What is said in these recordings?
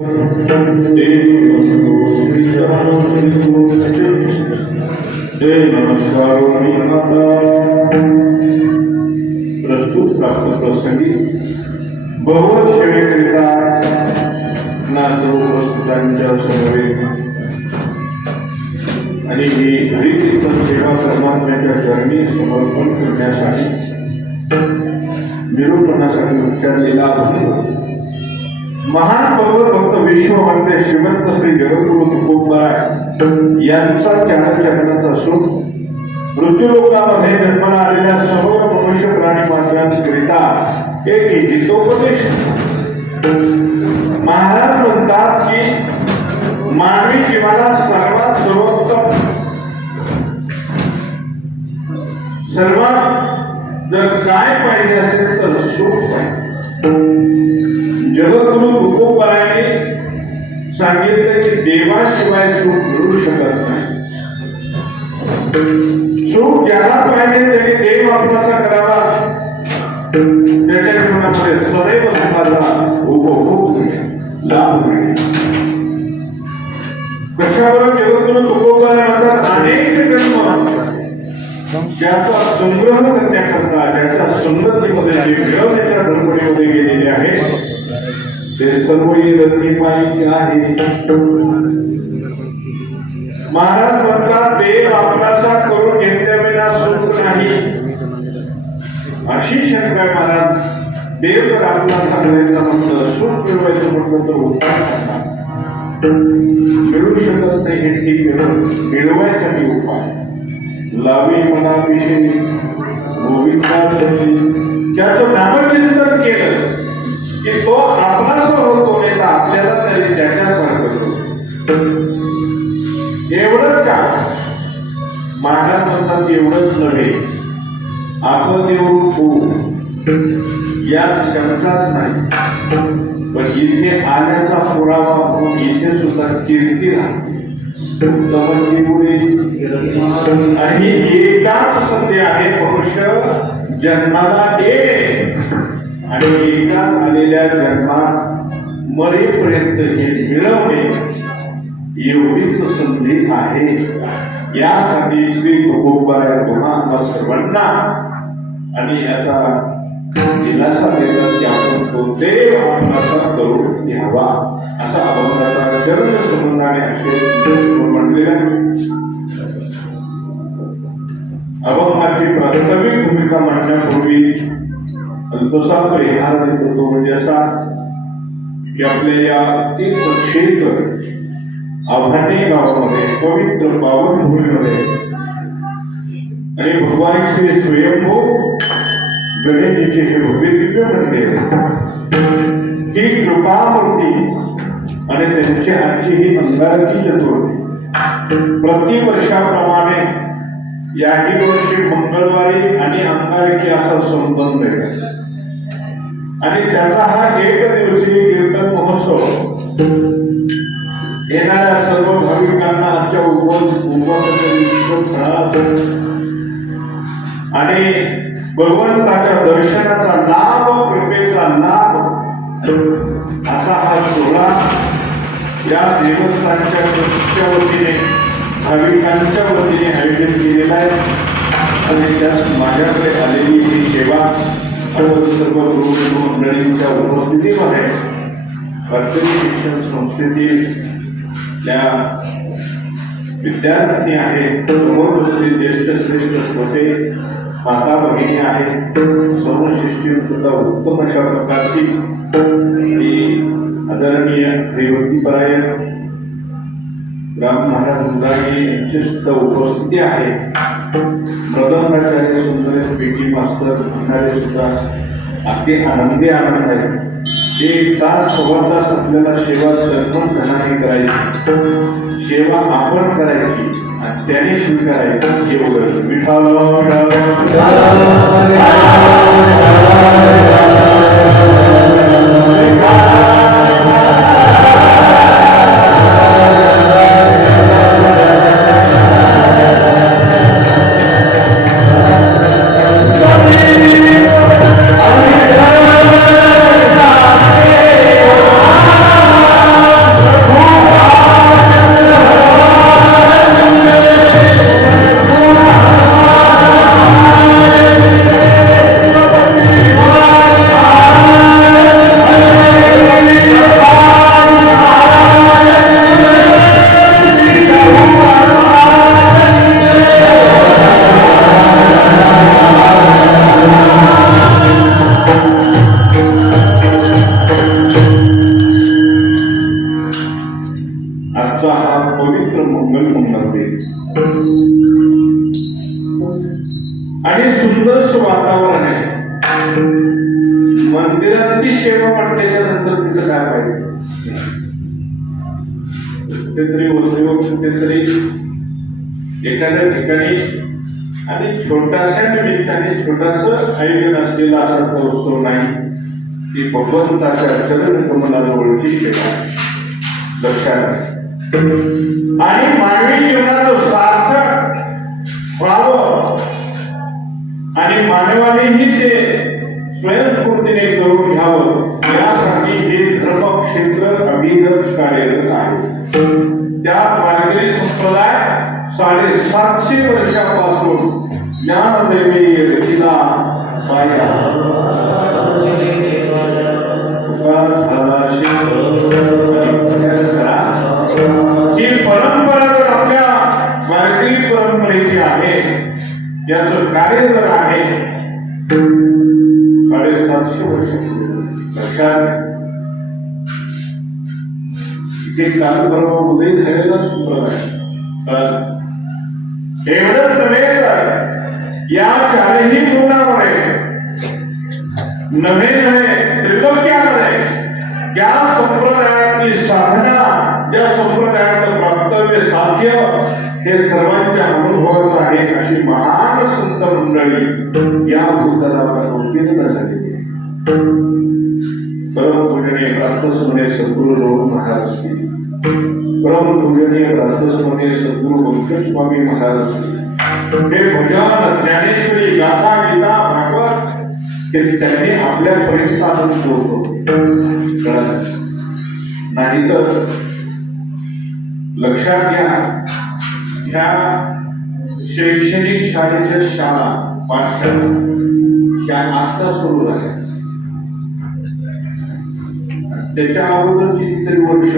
प्रस्तुत प्राप्त प्रसंगी बहुवर्ष सेवेकरिता ना सर्व प्रस्तुतांच्या समवेत आणि ही हरिकीर्तन सेवा परमात्म्याच्या चरणी समर्पण करण्यासाठी निरूपणासाठी उच्चारलेला महान भक्त विश्ववंदे श्रीमंत श्री जगद्गुरु तुकोबाराय यांचा चरणाचा सुख मृत्यूलोकामध्ये जन्माला आलेल्या सर्व मनुष्य प्राणी मात्रांकरिता एक हितोपदेश. महाराज म्हणतात की मानवी जीवाला सर्वात सर्वोत्तम सर्वात जर काय पाहिजे असेल तर सुख पाहिजे. जगद्गुरु तुकोबारायाने सांगितलं की देवाशिवाय सुख मिळू शकत नाही. सुख ज्याला पाहिजे त्याने देव आपलासा करावा, त्याच्या जीवनामध्ये सदैव सुखाचा उपभोग लाभ मिळेल. कशावर जगद्गुरु तुकोबारायांचा अनेक जन्म ज्याचा संग्रह करण्याकरता ज्याच्या संगतीमध्ये जे मिळवण्याच्या धडपडीमध्ये गेलेले आहेत ते सर्व रत्नीपायी आहे. महाराज म्हणतात देव आपलासा करून घेतल्याविना सुख नाही. अशी शंका महाराज, देव जर आपलासा करायचा म्हटलं सुख मिळवायचं म्हटलं तर उपाय मिळू शकत नाही. हे ठीक आहे, मिळवायसाठी उपाय लावी मनाविषयी गोविंदाचरणी त्याचं नामचिंतन केलं की तो आपलासा होतो, नाही तर आपल्याला तरी त्याच्यासारखं होतो. एवढंच का महाराज म्हणतात, एवढंच नव्हे आपण देऊ यात शंकाच नाही. पण इथे आल्याचा पुरावा म्हणून इथे सुद्धा कीर्ती राहते. आणि एकाच सत्य आहे, मनुष्य जन्माला येणे आणि एकाच आलेल्या जन्मात मरेपर्यंत हे मिळवणे एवढीच संधी आहे. यासाठी श्री तुकोबाराय तुम्हाला सर्वांना आणि याचा दिलासा देतात की आपण तो देव आपलासा करून घ्यावा, असा अभंगाचा चरण संबंधाने असे म्हणलेला. अभंगाची प्रास्ताविक भूमिका मांडण्यापूर्वी अल्पसा परिहार देतो. तो म्हणजे असा की आपल्या या तीर्थक्षेत्र आव्हाने गावामध्ये पवित्र पावन भूमीमध्ये आणि भगवान श्री स्वयंभू गणेशजीचे हे भव्य दिव्य मंदिर ही कृपामूर्ती आणि त्यांची आजची ही अंगारकी चतुर्थी प्रतिवर्षाप्रमाणे याही वर्षी मंगळवारी आणि अंगारकी असा संबंध आहे. आणि त्याचा हा एक दिवसीय कीर्तन महोत्सव येणाऱ्या सर्व भाविकांना आजच्या आणि भगवंताच्या दर्शनाचा लाभ कृपेचा लाभ असा हा सोहळा या देवस्थानच्या ट्रस्टच्या वतीने भाविकांच्या वतीने आयोजित केलेला आहे. आणि त्यात माझ्याकडे आलेली ही सेवा सर्व गुरु मंडळींच्या उपस्थितीमध्ये भारतीय शिक्षण संस्थेतील त्या विद्यार्थी आहेत, समोर बसलेले ज्येष्ठ श्रेष्ठ श्रोते माता भगिनी आहेत, सर्व शिष्टी सुद्धा उत्तम अशा प्रकारची आदरणीय रेवतीपरायण राम महाराज मुंदागे यांची सुद्धा उपस्थिती आहे. मृदंगाचार्य सुंदर पेटी मास्तर म्हणणारे सुद्धा अगदी आनंदी आनंद आहे. 1 तास 1.25 तास आपल्याला सेवा तर्पण धनाने करायची, सेवा आपण करायची आणि त्याने स्वीकारायचं. एवढंच विठाला आजचा हा पवित्र मंगल मंदिर आणि सुंदरस वातावरण आहे. मंदिरातली सेवा म्हटल्याच्या नंतर तिचं काय पाहिजे? कुठेतरी वस्तूवर कुठेतरी एखाद्या ठिकाणी आणि छोटाशा निमित्ताने छोटास आयोजन असलेला असा तो उत्सव नाही. ती भगवंताच्या चरण कमलाजवळची सेवा लक्षात आणि मानवी जीवनाचं सार्थक व्हावं आणि मानवानेही ते स्वयंस्फूर्तीने करून घ्यावं यासाठी हे धर्मक्षेत्र अभिनव कार्यरत आहे. त्या वारकरी संप्रदाय 750 वर्षापासून ज्ञानदेवी रचिला पाया ही परंपरा जर आपल्या वारकरी परंपरेची आहे, याचं कार्य जर आहे 750 वर्ष लक्षात इथे कालपर्वा उदय झालेला संप्रदाय एवढंच नव्हे तर या चारही गुणामध्ये नव्हे त्रिलोक्यामध्ये ज्या संप्रदायातली साधना ज्या संप्रदायाचं प्राप्तव्य साध्य हे सर्वांच्या अनुभवाचं आहे अशी महान संत मंडळी या भूतलावर उत्तीर्ण झालेली आहे. परमपूजनीय प्रातस्मरणीय सद्गुरू जोड महाराज असतील, परमपूजनीय प्रातस्मरणीय सद्गुरू बंकर स्वामी महाराज असतील, हे भजन ज्ञानेश्वरी गाथा गीता भागवत हे त्यांनी आपल्यापर्यंत आणून पोहोचवले. नाहीतर लक्षात घ्या, ह्या शैक्षणिक शाळेच्या शाळा पाठशाळा आता सुरू झाल्या. त्याच्या अगोदर कितीतरी वर्ष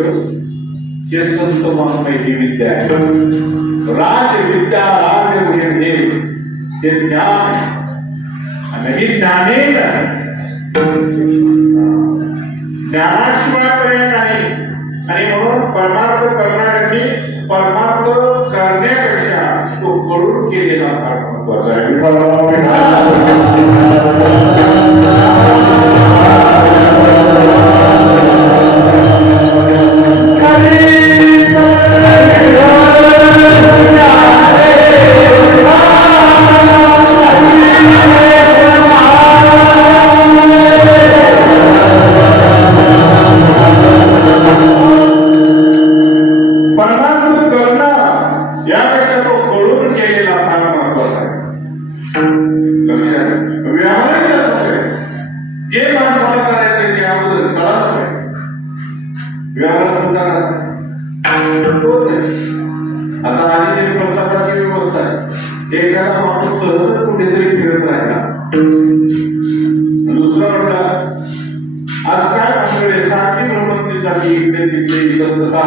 हे संत वाङ्मय ही विद्या आहे. राजविद्या राजविद्ये हे ज्ञान आणि ज्ञानेन ज्ञानाशिवाय पर्याय नाही. आणि म्हणून परमार्थ करणाऱ्यांनी परमार्थ करण्यापेक्षा तो करून केलेला फार महत्वाचा आहे. आता आधी प्रसादाची व्यवस्था आहे. एखादा माणूस सहजच कुठेतरी फिरत राहिला, दुसरा म्हणला आज काय मंडळी सारखी ब्रह्मंतीसाठी इकडे तिकडे इतस्तता.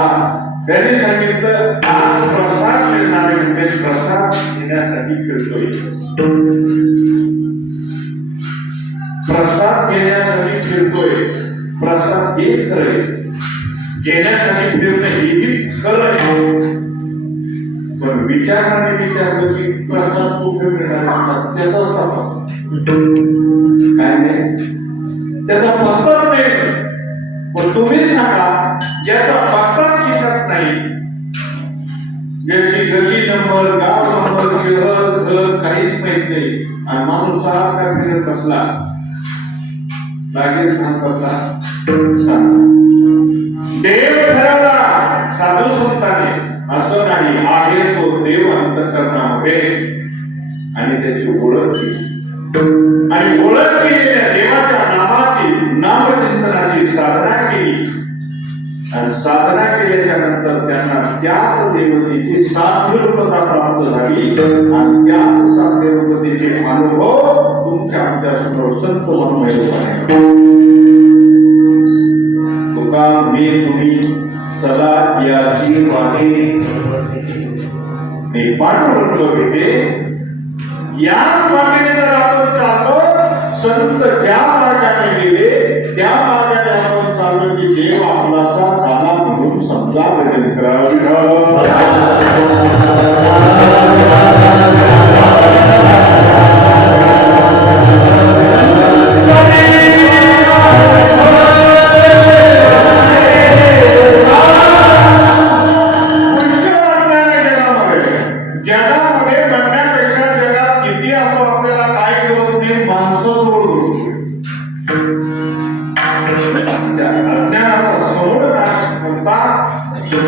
त्यांनी सांगितलं आज प्रसाद मिळणारे म्हणजे प्रसाद घेण्यासाठी फिरतोय. प्रसाद घेण्यासाठी फिरतोय. प्रसाद घेत खरे घेण्यासाठी फिरणं हेही खरं. पण विचारणाने विचारलं की प्रसाद कुठे मिळणार त्याचाच काय नाही, त्याचा पत्ताच नाही. पण तुम्ही सांगा ज्याचा पत्ताच खिशात नाही, ज्याची गल्ली नंबर गाव नंबर शहर घर काहीच माहित नाही आणि माणूस सारखा फिरत बसला लागेल काम करता सांगा. देव ठरवला साधू संतांनी असं नाही, आहे तो देव अंतःकरणामध्ये आणि त्याची ओळख केली. आणि ओळख केलेल्या देवाच्या नामाची नामचिंतनाची साधना केली आणि साधना केल्याच्या नंतर त्यांना त्याच देवतेची साध्यरूपता प्राप्त झाली आणि त्याच साध्यरूपतेचे अनुभव तुमच्या आमच्या समोर संत वाङ्मय तुका मी तुम्ही चला याची वाणी पांडुरंग भेटे. याच वाटेने जर आपण चाललो, संत ज्या मार्गाने गेले त्या मार्गाने आपण चाललो की देव आपलासा झाला म्हणून समजा. सुद्धा भजन करावं.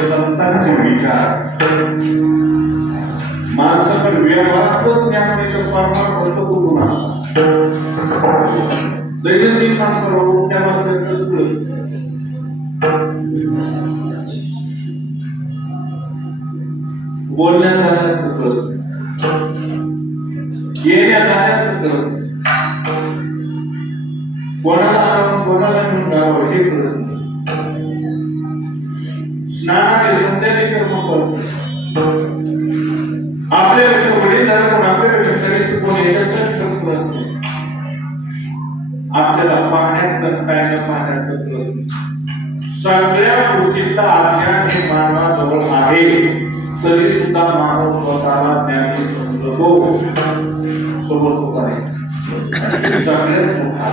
संतांचे विचार माणसाकडे व्यवहारातच ज्ञान देतं परमार्थ होतो कुठून दैनंदिन माणसाला त्या बोलण्या जाण्याचं कळत येण्या जाण्याचं कळत कोणाला म्हणून गावावर हे कळत नाही. स्नानाने संध्याने कर्म करतो आपल्यापेक्षा वडीलधार कोण आपल्यापेक्षा कनिष्ठ कोण याच्यात कळत नाही. आपल्याला पाहण्यात काय न पाहण्यात कळत नाही. सगळ्या गोष्टीतला अज्ञान हे मानवाजवळ आहे तरी सुद्धा मानव स्वतःला ज्ञानी समजतो समजतो नाही. सगळ्यात मोठा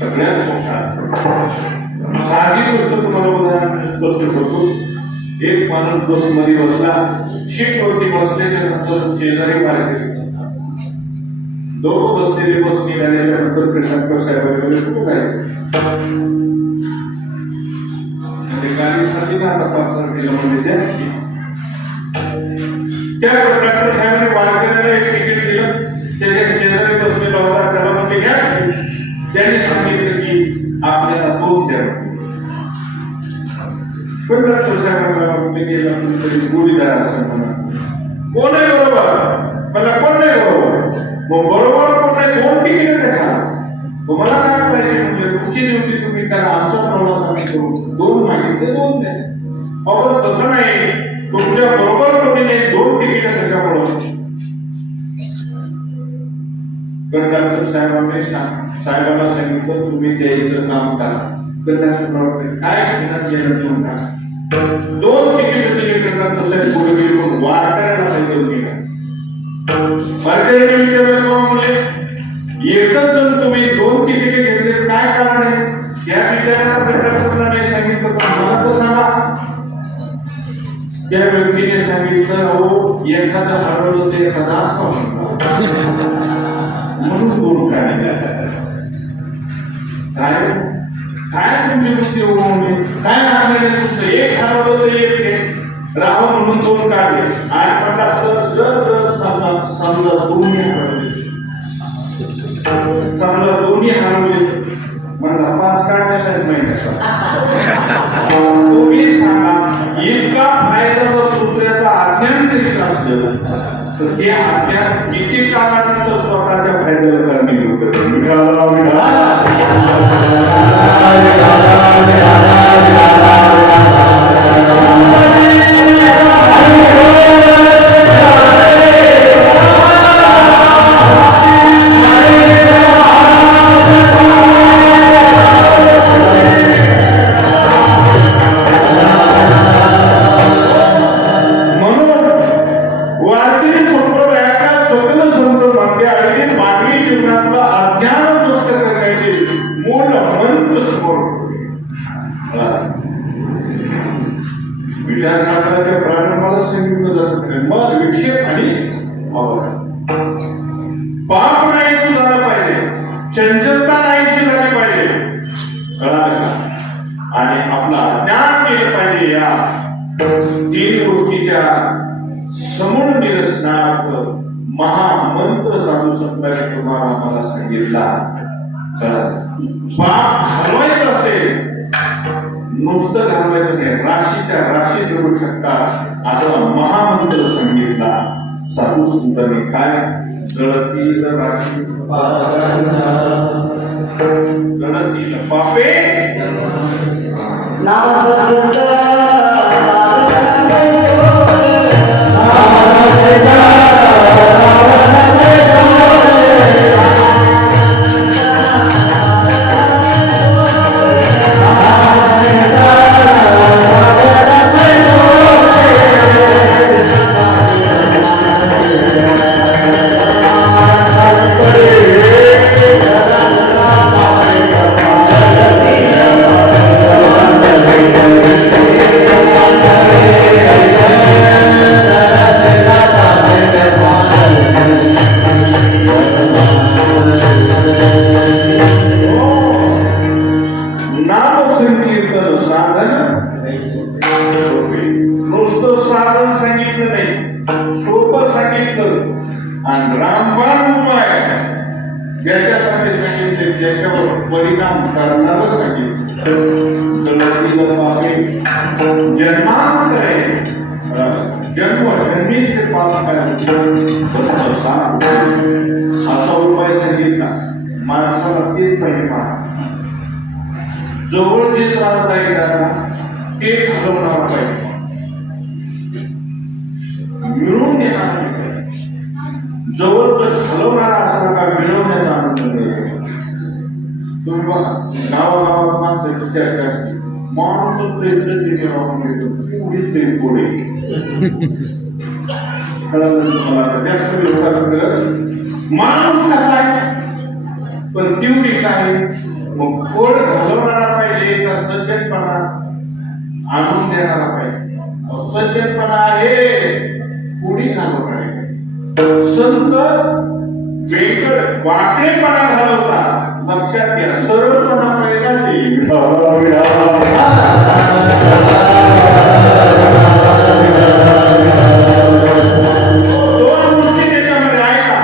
सगळ्यात मोठा साधी गोष्ट तुम्हाला उदाहरण स्पष्ट करतो. एक माणूस बसमध्ये बसला, सीटवरती बसल्याच्या नंतर शेजारी बाहेर दोघं बसलेले बस निघाल्याच्या नंतर कृष्णकर साहेबांकडे कुठं जायचं म्हणजे गाडी साधी ना आता 5 किलोमीटर त्या डॉक्टर साहेबांनी वारकऱ्याला एक तिकीट दिलं. त्याच्या शेजारी बसलेला होता त्याला म्हणजे घ्या. त्यांनी सांगितलं की आपल्याला 2 द्या. पण डॉक्टर साहेबांना गेला तरी गोळीदार असं म्हणा कोण आहे बरोबर मला कोण नाही बरोबर बरोबर कोण नाही 2 तिकीट द्या. तुम्हाला काय करायचे म्हणजे तुमची ड्युटी तुम्ही करा. आमचा प्रवास आम्ही करू. 2 मागितले 2 द्या. आपण तसं नाही तुमच्या बरोबर कोणी नाही 2 तिकीट कशामुळं. पण डॉक्टर साहेबांनी साहेबांना सांगितलं तुम्ही द्यायचं काम करा. तर काय घेणार घेऊन टाका. 2 तिकीट दिले करतात तसं पुढे गेलो वारकऱ्याला पाहिजे का वारकऱ्याने विचारलं मुले एकच जण तुम्ही 2 तिकीट घेतले काय कारण आहे. त्या विचाराला नाही सांगितलं पण मला तर सांगा. त्या व्यक्तीने सांगितलं अहो एखादा हरवलं ते एखादा असं म्हणून 2 काढले. काय तुमची बुद्धी उडवणे काय लागणार तुमचं. एक हरवलं तर एक राहो म्हणून 2 काढले. आणि पण असं जर समजा दोन्ही हरवले मला 5 काढण्याला नाही. तुम्ही सांगा इतका फायदा जर दुसऱ्याचा अज्ञान करीत असलं तर ते अज्ञान किती काळानंतर स्वतःच्या फायद्याला करणे होतं. विचारसागराच्या प्रारंभाला सांगितलं जातं मग विक्षेप आणि पाप नाहीशी झालं पाहिजे. चंचलता नाहीशी झाली पाहिजे. कळालं का. आणि आपलं अज्ञान केलं पाहिजे. या 3 गोष्टीच्या समूळ निरसनार्थ महामंत्र साधू संतांनी तुम्हाला मला सांगितला. पाप हलवायचं असेल नुसतं घालवायचं नाही राशीच्या राशी जोडू शकतात असा महामंत्र सांगितला साधू संतांनी. काय जळतील राशी जळतील पापे चळतील पापे जन्मांतरे जन्मीचे पाप असा उपाय सांगितला. माणसाला तेच पाहिजे. जवळ जे त्रासदायक आहे ते घालवणारा पाहिजे, मिळवून देणार नाही. जवळच घालवणारा असला का मिळवण्याचा आनंद मिळतो. तुम्ही बघा गावागावात माणसाची चर्चा असते, माणूस पैसे एवढीच तरी पुढे तुम्हाला जास्त माणूस कसा आहे पण तेवढी काय मग खोड घालवणारा पाहिजे का सज्जनपणा आणून देणारा पाहिजे. सज्जनपणा आहे पुढी घालवणारे. संत वेगळ वाकडेपणा घालवतात. लक्षात घ्या, सरळपणा पाहिजे. दोन गोष्टी त्याच्यामध्ये ऐका.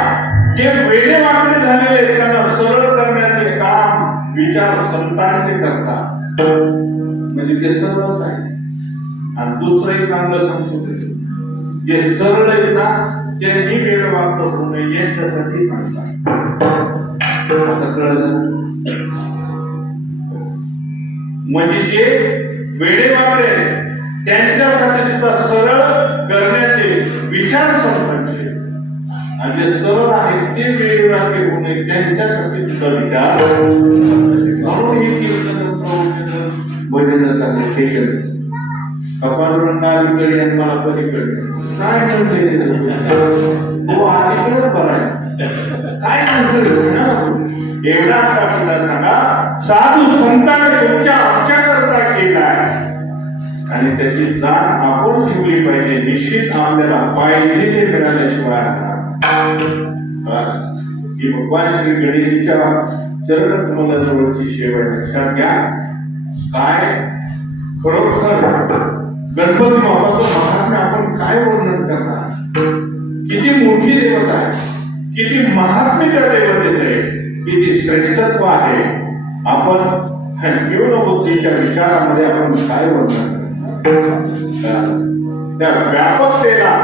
जे वेडे वाकडे झालेले त्यांना सरळ करण्याचे काम विचार संतांचे करतात, म्हणजे ते सरळच आहे. आणि दुसरं एक चांगलं संस्कृत जे सरळ आहेत ना त्यांनी वेळ वापर होऊ नये याच्यासाठी सांगतात. आता कळलं? म्हणजे जे वेडे वाकडे त्यांच्यासाठी सुद्धा सरळ करण्याचे विचार संतांचे, आणि जे सरळ आहेत ते वेडे वाकडे होऊ नये त्यांच्यासाठी सुद्धा विचार. म्हणून हे कीर्तन प्रवचन भजन सांगितले केले. कपालवृंदाकडे आणि मला पलीकडे काय म्हणते तो आधीकडे बरा आहे काय म्हणतो ना. एवढा आपल्याला सांगा, साधू संतांनी तुमच्या आमच्या करता केलाय आणि त्याची जाण आपण ठेवली पाहिजे. निश्चित आपल्याला पाहिजे ते मिळाल्याशिवाय की भगवान श्री गणेशजीच्या चरण कमलाजवळची शेवट लक्षात घ्या. काय खरोखर गणपती बाप्पाचं महात्म्य आपण काय वर्णन करणार. किती मोठी देवता आहे, किती महात्म्य त्या देवतेचे आहे, किती श्रेष्ठत्व आहे. आपण जीवन बुद्धीच्या विचारामध्ये आपण काय वर्णन करणार. त्या व्यापकतेला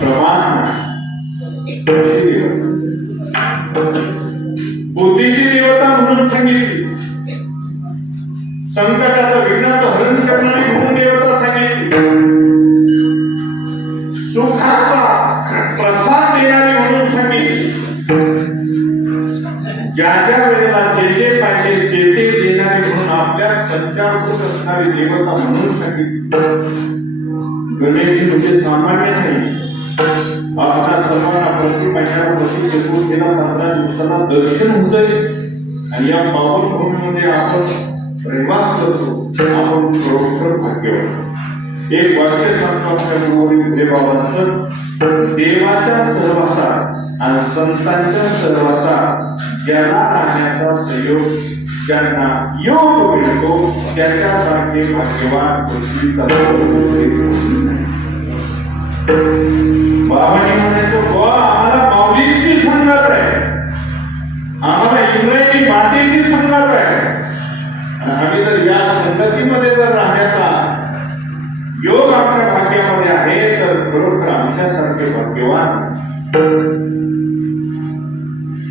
प्रमाण बुद्धीची देवता म्हणून सांगितली, संकटाचं विघ्नाचं हरण करणारी म्हणून देवता सांगितली, सुखाचा प्रसाद देणारी म्हणून सांगितली, ज्या ज्या वेळेला जे जे पाहिजे ते ते देणारी म्हणून आपल्यात संचार होत असणारी देवता म्हणून सांगितली. गणेश म्हणजे सामान्य नाही. आपल्या सर्वांना प्रति महिन्याला प्रति चतुर्थीला 15 दिवसाला दर्शन होतंय आणि या पावन भूमीमध्ये आपण प्रेमास करतो. आपण खरोखर भाग्यवान. एक वाक्य सांगतो आपल्या गुरुवरी बाबांचं, देवाच्या सहवासात आणि संतांच्या सहवासात ज्याला राहण्याचा संयोग ज्यांना योग मिळतो त्याच्यासारखे भाग्यवान पृथ्वीचा बाबांनी म्हणायचं, बुवा आम्हाला माऊलींची संगत आहे, आम्हाला इंद्रायणी मातेची संगत आहे. आम्ही जर या संगतीमध्ये जर राहण्याचा योग आमच्या भाग्यामध्ये आहे तर खरोखर आमच्यासारखे भाग्यवान.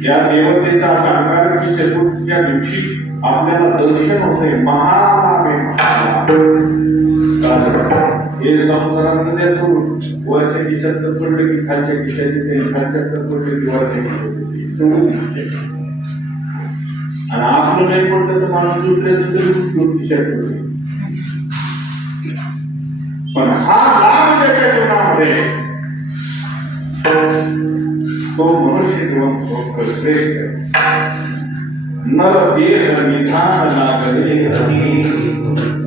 या देवतेचा अंगारकी चतुर्थीच्या दिवशी आपल्याला दर्शन होते. महालाभे हे संसारामध्ये सोडून वरच्या खिशात पडलं की खालच्या खिशाचे, खालच्या पडलं की वरच्या खिशाचे सोडून, आणि आपलं नाही पडलं तर माणूस दुसऱ्याचं तरी खिशात पडले. पण हा लाभ त्याच्या जीवनामध्ये तो मनुष्य जीवन श्रेष्ठ आहे. नर देह निधान लागले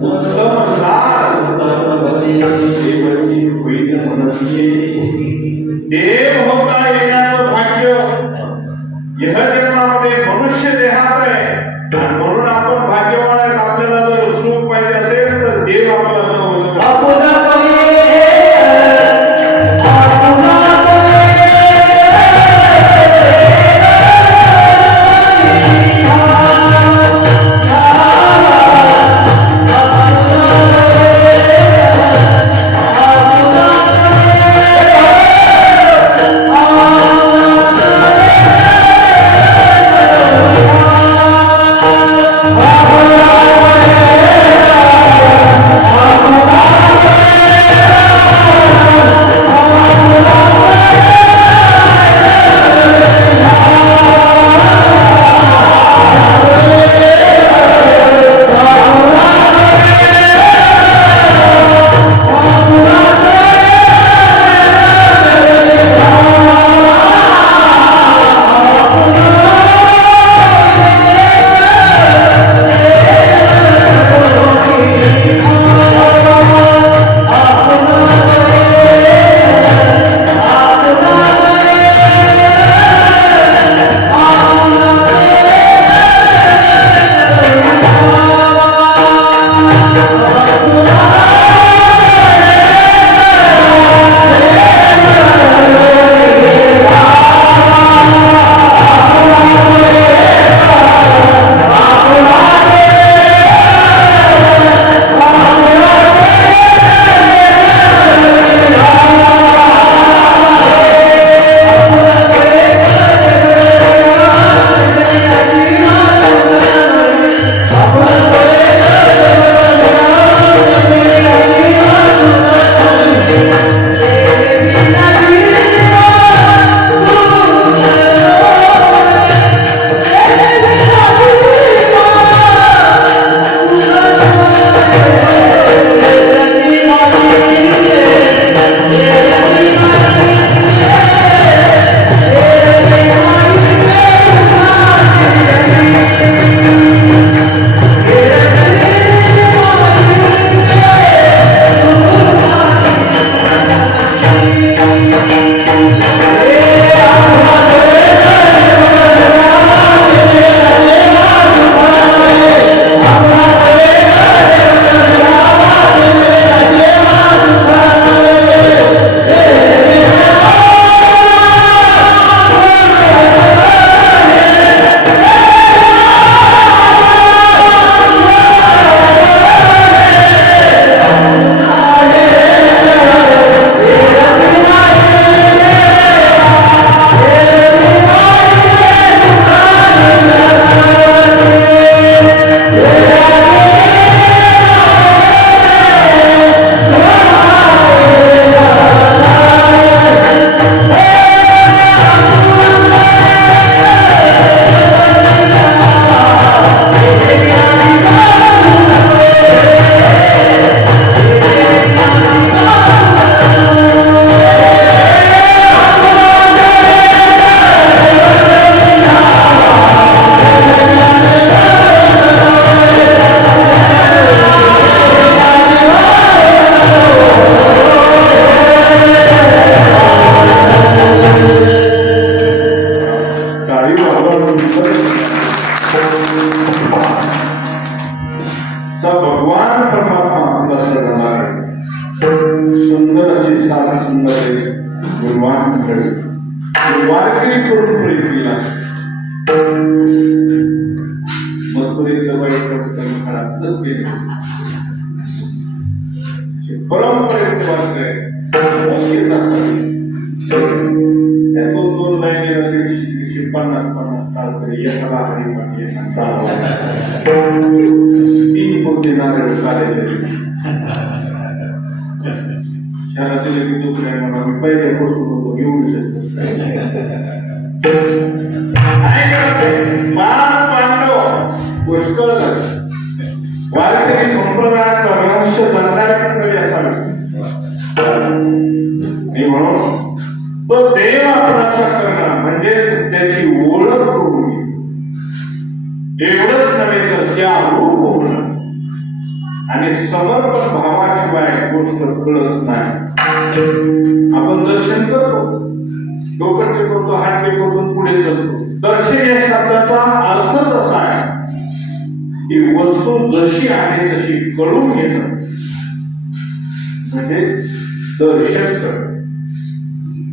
उत्तम सार देवची होईल म्हणते. देव होता येण्याचं भाग्य या जन्मामध्ये मनुष्य देहात आहे आणि म्हणून आपण भाग्यवान आहेत. आपल्याला जर सुख पाहिजे असेल तर देव आपल्याला भगवान परमात्मा प्रसन्न झाला आहे. सुंदर अशी सात सुंदर आहे गुरुवांकडे वारकरी करून प्रीतीला मथुरेचं वाईट खराबच गेले परंपरेत वारकरी त्यातून 2 लाईन 50 काळ तरी एकाला हरिपाठी 3 पोते नारळ काढायच्या दिवशी शहरातील दुसऱ्या म्हणा मी पहिल्यापासून होतो एवढू शकतो 5 पांडव पुष्कळ वारकरी संप्रदायात रहस्य जाणणारी असावी म्हणून तो देव आपणाचा करणं म्हणजेच त्याची ओळख करून एवढंच नव्हे तर त्या रूप होणं आणि समर्पण भावाशिवाय गोष्ट कळत नाही. आपण दर्शन करतो डोकं टेकवतो हात टेकवतो पुढे चालतो. दर्शन या शब्दाचा अर्थच असा आहे की वस्तू जशी आहे तशी कळून घेणं म्हणजे दर्शन करणं.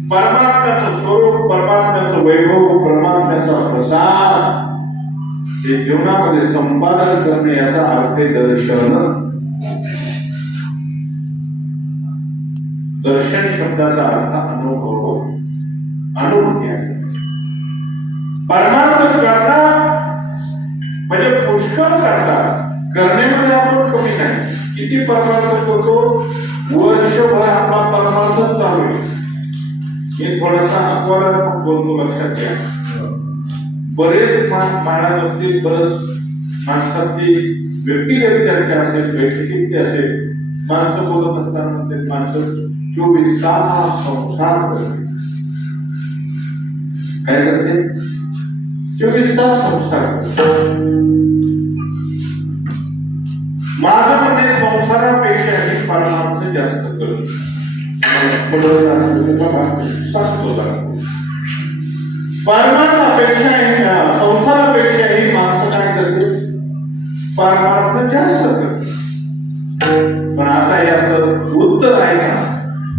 परमात्म्याचं स्वरूप परमात्म्याचं वैभव परमात्म्याचा प्रसाद हे जीवनामध्ये संपादन करणे याचा अर्थ दर्शन. दर्शन शब्दाचा अर्थ अनुभव अनुभूती आहे. परमार्थ करता म्हणजे पुष्कळ करता करण्यामध्ये आपण कमी नाही. किती परमार्थ करतो वर्षभर आपला परमार्थ चालू आहे. हे थोडासा अपवादात्मक बोलतो लक्षात घ्या. बरेच महाराज असतील बरंच माणसाची व्यक्तिगत चर्चा असेल वैयक्तिक असेल माणसं बोलत असताना म्हणते माणसं 24 तास संसार करते. काय करते 24 तास संसार करते. माझं म्हणणे संसारापेक्षाही परमार्थ जास्त करतो. परमार्थापेक्षाही संसारापेक्षाही माणसं काय करते परमार्थ जास्त करते. पण आता याचं उत्तर आहे का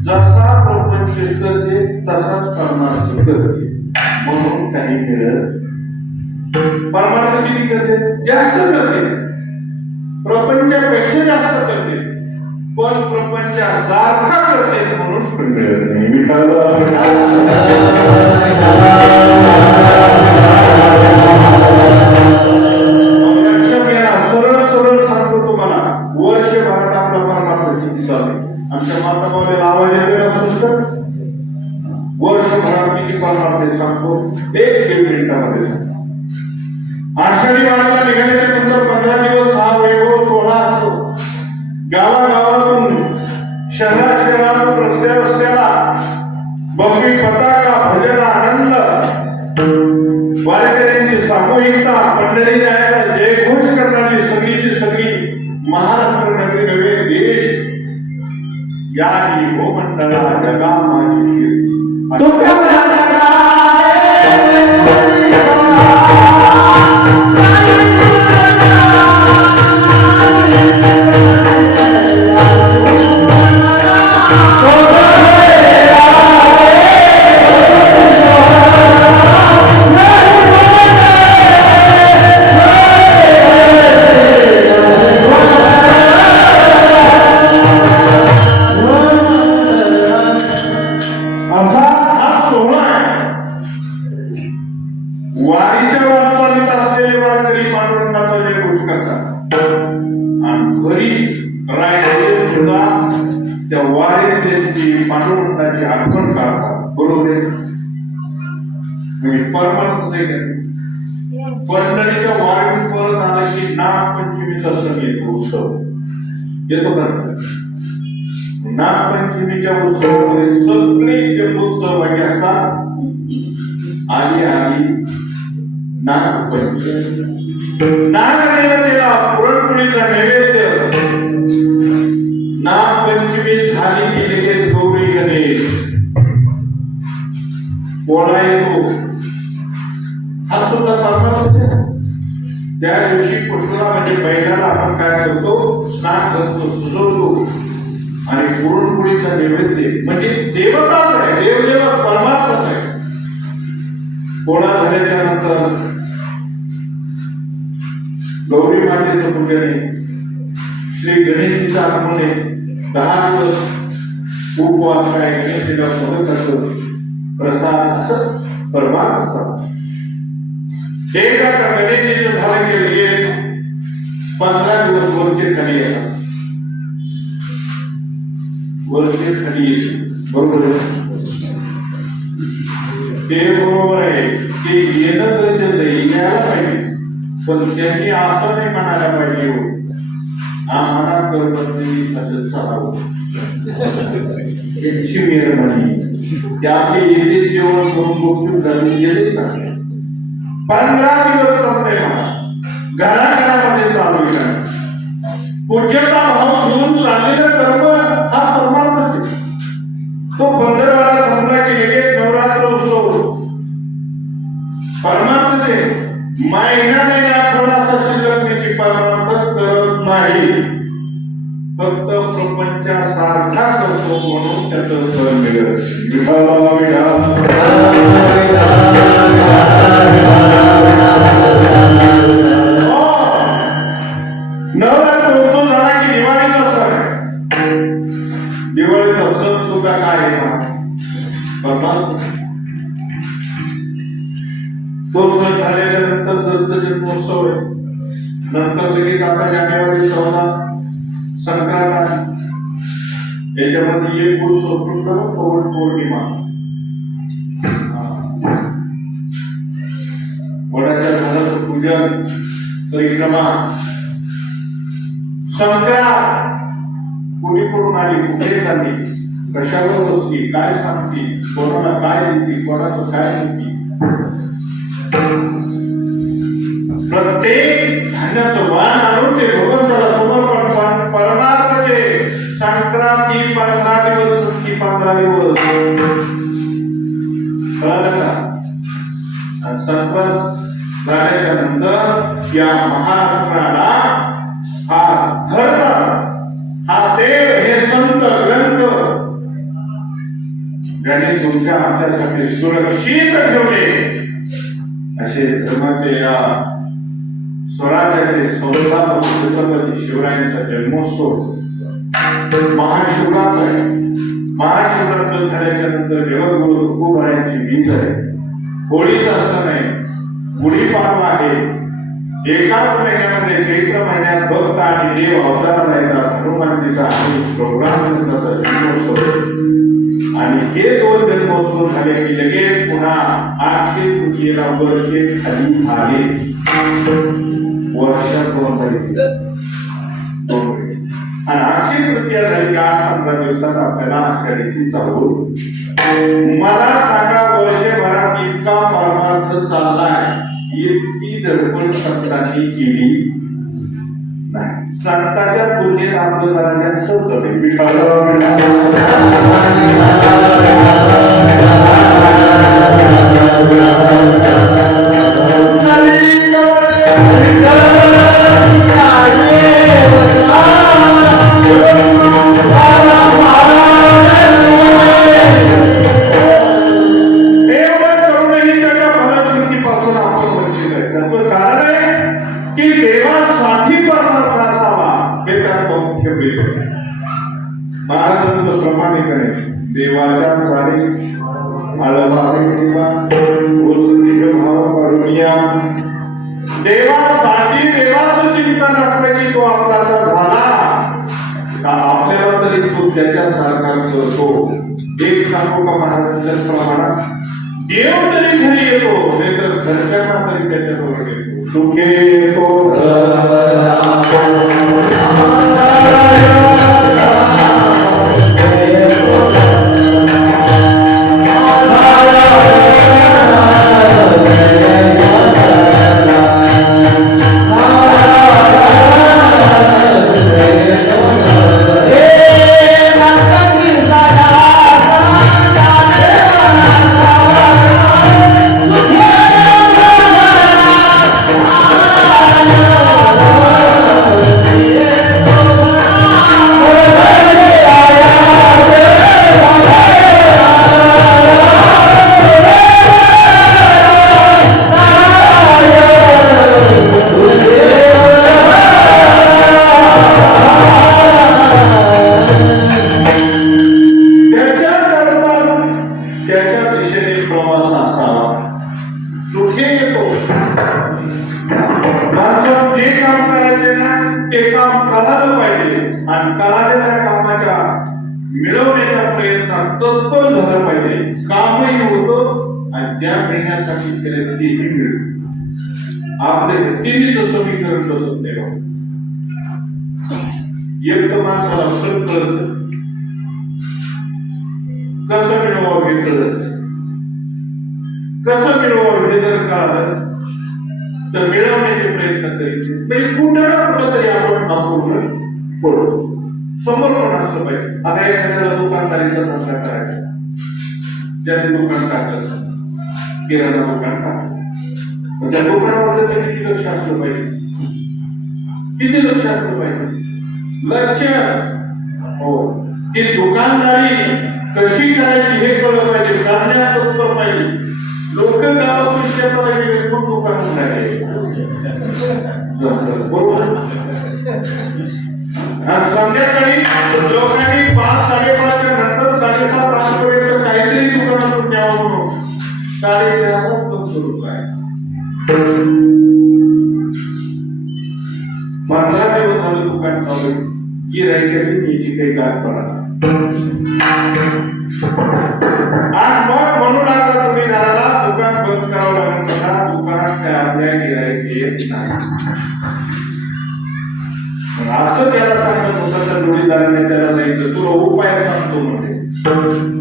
जसा प्रपंच करते तसाच परमार्थ करते म्हणून काही मिळत. परमार्थ किती करते जास्त करते प्रपंचापेक्षा जास्त करते पण प्रपंचासारखा करते म्हणून पण मिळत नाही. सरळ सरळ सांगतो तुम्हाला वर्षभरात आपला परमार्थ किती चालू. आमच्या माता बाबाला आवाज येतो संस्कार वर्षभरात किती परमार्थ सांगतो 1-1.5 मिनिटामध्ये सांगतो. आषाढी वारीला निघाल्याच्या नंतर 15 दिवस हा वैभव सोहळा असतो. गावागावातून शहरात रस्त्याला भगवी पताका भजन आनंद वारकऱ्यांची सामूहिकता पंढरी रायाला जयघोष करणारी सगळीची सगळी महाराष्ट्र नगरी नव्हे देश या हो मंडळा जगा माझी वारीच्या वाटचालीत असलेले वारकरी पांडुरंगाचा जयघोष करतात आणि घरी रायले सुद्धा त्या वारीत त्यांची पांडुरंगाची आठवण काढतात. बरोबर आहे म्हणजे परमार्थच आहे. पंढरीच्या वारीतून परत आलं की नागपंचमीचा सण येतो उत्सव येतो का. नागपंचमीच्या उत्सवामध्ये सगळे जन्मोत्सव असतात. आली नागपंचमी नागदेवतेला पुरणपोळीचा नैवेद्य. नागपंचमी झाली की लगेच गौरी गणेश पोळा येतो. हा सुद्धा परमार्थ. त्या दिवशी पुष्कळा म्हणजे बैलाला आपण काय करतो स्नान करतो, सुजवतो आणि पुरणपोळीचा नैवेद्य म्हणजे देवताच आहे, देवदेव परमात्माच आहे. पोळा झाल्याच्या नंतर गौरी मातेचं पूजन आहे, श्री गणेशजीचं आगमन आहे. 10 दिवस उपवास काय, गणेशजीला मोदक असं प्रसाद असं परमात्माचा. एकदा का गणेशजीचं झालं की लगेच 15 दिवस वरचे खाली येतात, वरचे खाली येते. बरोबर आहे, ते बरोबर आहे. ते येणं गरजेचं आहे, यायला पाहिजे, पण त्यांनी असं नाही म्हणायला पाहिजे हो आम्हाला गणपती चालावं, त्यांची मेहरबानी. ते आपले येते जेवण करून गुपचूप झाले गेले चांगले. 15 दिवस चालतंय मला, घराघरामध्ये चालू आहे. पूज्यता भाव घेऊन चाललेलं कर्म हा परमार्थच आहे. तो 15 संपला की लगेच नवरात्र उत्सव परमार्थच आहे. महिन्याने थोडासा शिल्लक देखील परमार्थ करत नाही, फक्त प्रपंचासारखा करतो म्हणून त्याचं फळ मिळत. नवरात्र उत्सव झाला की दिवाळीचा सण आहे. दिवाळीचा सण सुद्धा काय आहे, तो सण झाल्याच्या नंतर दत्त जन्मोत्सव आहे. नंतर लगेच आता जानेवारी 14 संक्रांत आहे. याच्यामध्ये एक उत्सव सुद्धा पौष पौर्णिमा, वडाच्या झाडाचं पूजन, परिक्रमा. संक्रांत कुणी करून आली, कुठे झाली, कशावर बसली, काय सांगती, कोणाला काय देती, कोणाचं काय देती. प्रत्येक धान्याचं वाण आणून ते भगवंताला समर्पण. परमार्थचे संक्रांती 15 दिवस, की 15 दिवस कळलं का? संक्रांत झाल्याच्या नंतर या महाराष्ट्राला हा धर्म, हा देव, हे संत ग्रंथ ज्याने तुमच्या आमच्यासाठी सुरक्षित ठेवले, असे धर्माचे या स्वराज्याचे संस्थापक छत्रपती शिवरायांचा जन्मोत्सव महाशिवरात्र आहे. महाशिवरात्र झाल्याच्या नंतर जगद्गुरु तुकोबारायांची बीज आहे. होळीचा सण आहे, गुढीपाडवा आहे. एकाच महिन्यामध्ये चैत्र महिन्यात भक्त आणि देव अवताराला येतात. हनुमानजीचा आणि प्रोग्राम जन्मोत्सव आणि हे 2 जन्मोत्सव झाले की लगेच पुन्हा अक्षय तृतीयेला वरचे खाली आले. वर्षात 2 तारीख आणि अक्षय तृतीया झाली का 15 दिवसात आपल्याला आषाढीची चालू. मला सांगा, वर्षभरात इतका परमार्थ चाललाय, इतकी धडपड संतांनी केली नाही. संतांच्या तुलनेत आपलं जरा जास्त महाराजांचं प्रमाणे करे. देवाच्या चारी आळवावे देवा ओसंदिक भाव पाडूया. देवासाठी देवाचं चिंतन असलं की तो आपलासा झाला का आपल्याला तरी तो त्याच्यासारखा करतो. एक सांगू का महाराजांच्या प्रमाणात, देव तरी घरी येतो, नाही तर घरच्यांना तरी त्याच्याजवळ येतो. सुखे तो कळालं पाहिजे आणि कळालेल्या कामाच्या मिळवण्याच्या प्रयत्नात तत्पर झालं पाहिजे. कामही होतं आणि त्या मिळण्यासाठी केलेलं तेही मिळतं. आपले तिन्हीच समीकरण बसत नाही बाबा. एक तर माणसाला फरक कळत, कसं मिळवावं हे कळत, कसं मिळवावं हे जर कळालं तर मिळवण्याचे प्रयत्न करीत. म्हणजे कुठं ना कुठं तरी आपण अपूर्ण पडतो. समर्पण असलं पाहिजे. आता एखाद्याला दुकानदारीचा धंदा करायचा, ज्याने दुकान टाकलं, किराणा दुकान टाकलं, त्या दुकानावर किती लक्ष असलं पाहिजे, किती लक्ष असलं पाहिजे. लक्ष हो, ती दुकानदारी कशी करायची हे कळलं पाहिजे, करण्यात तत्पर पाहिजे. लोक गावातून शेताला गेले पण दुकान बरोबर. संध्याकाळी लोकांनी 5-5:30च्या नंतर 7:30-8 पर्यंत काहीतरी दुकानातून द्यावं म्हणून 4:30 बंद करू काय. 15 दिवस झालं दुकान चालू, गिऱ्हाईकाची नीची काही गाठ पडा. आणि मग म्हणू लागला तुम्ही घराला दुकान बंद करावं लागेल, बघा दुकानात काय आपल्या गिऱ्हाईक येत नाही. असं त्याला सांगत होता त्या जोडीदाराने त्याला सांगितलं, तुला उपाय सांगतो म्हणजे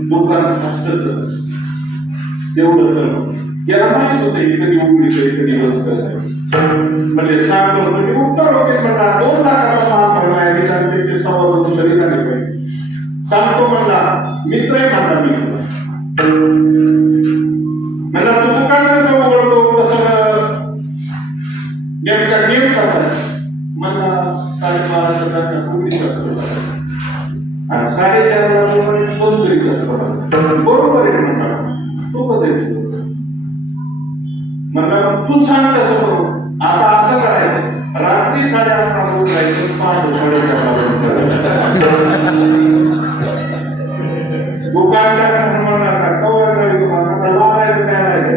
दुकान असतच तेवढं तर याला माहित होतं कधी उघडी कधी बंद करत. म्हणजे सांगतो म्हणजे उत्तर होते म्हणला 2 लाखाचा माल भरलाय, निदान त्याचे 2.25 तरी झाले पाहिजे. सांगतो म्हणला, मित्र आहे म्हणला मी म्हणला, तू दुकान कसं उघडतो, कसं नेमका नियम कसा म्हणला, 12:30 पूर्वीच असतो आणि 4:30 2 तरी असतो. बरोबर आहे म्हणला, सोबत आहे म्हणला, तू सांग कसं बरोबर. आता असं करायचं, रात्री 11:30 वाजून जायचं, 5:30 दुकान टाकणं म्हणणार का कवर जाईल दुकान लावायचं काय राहायचं.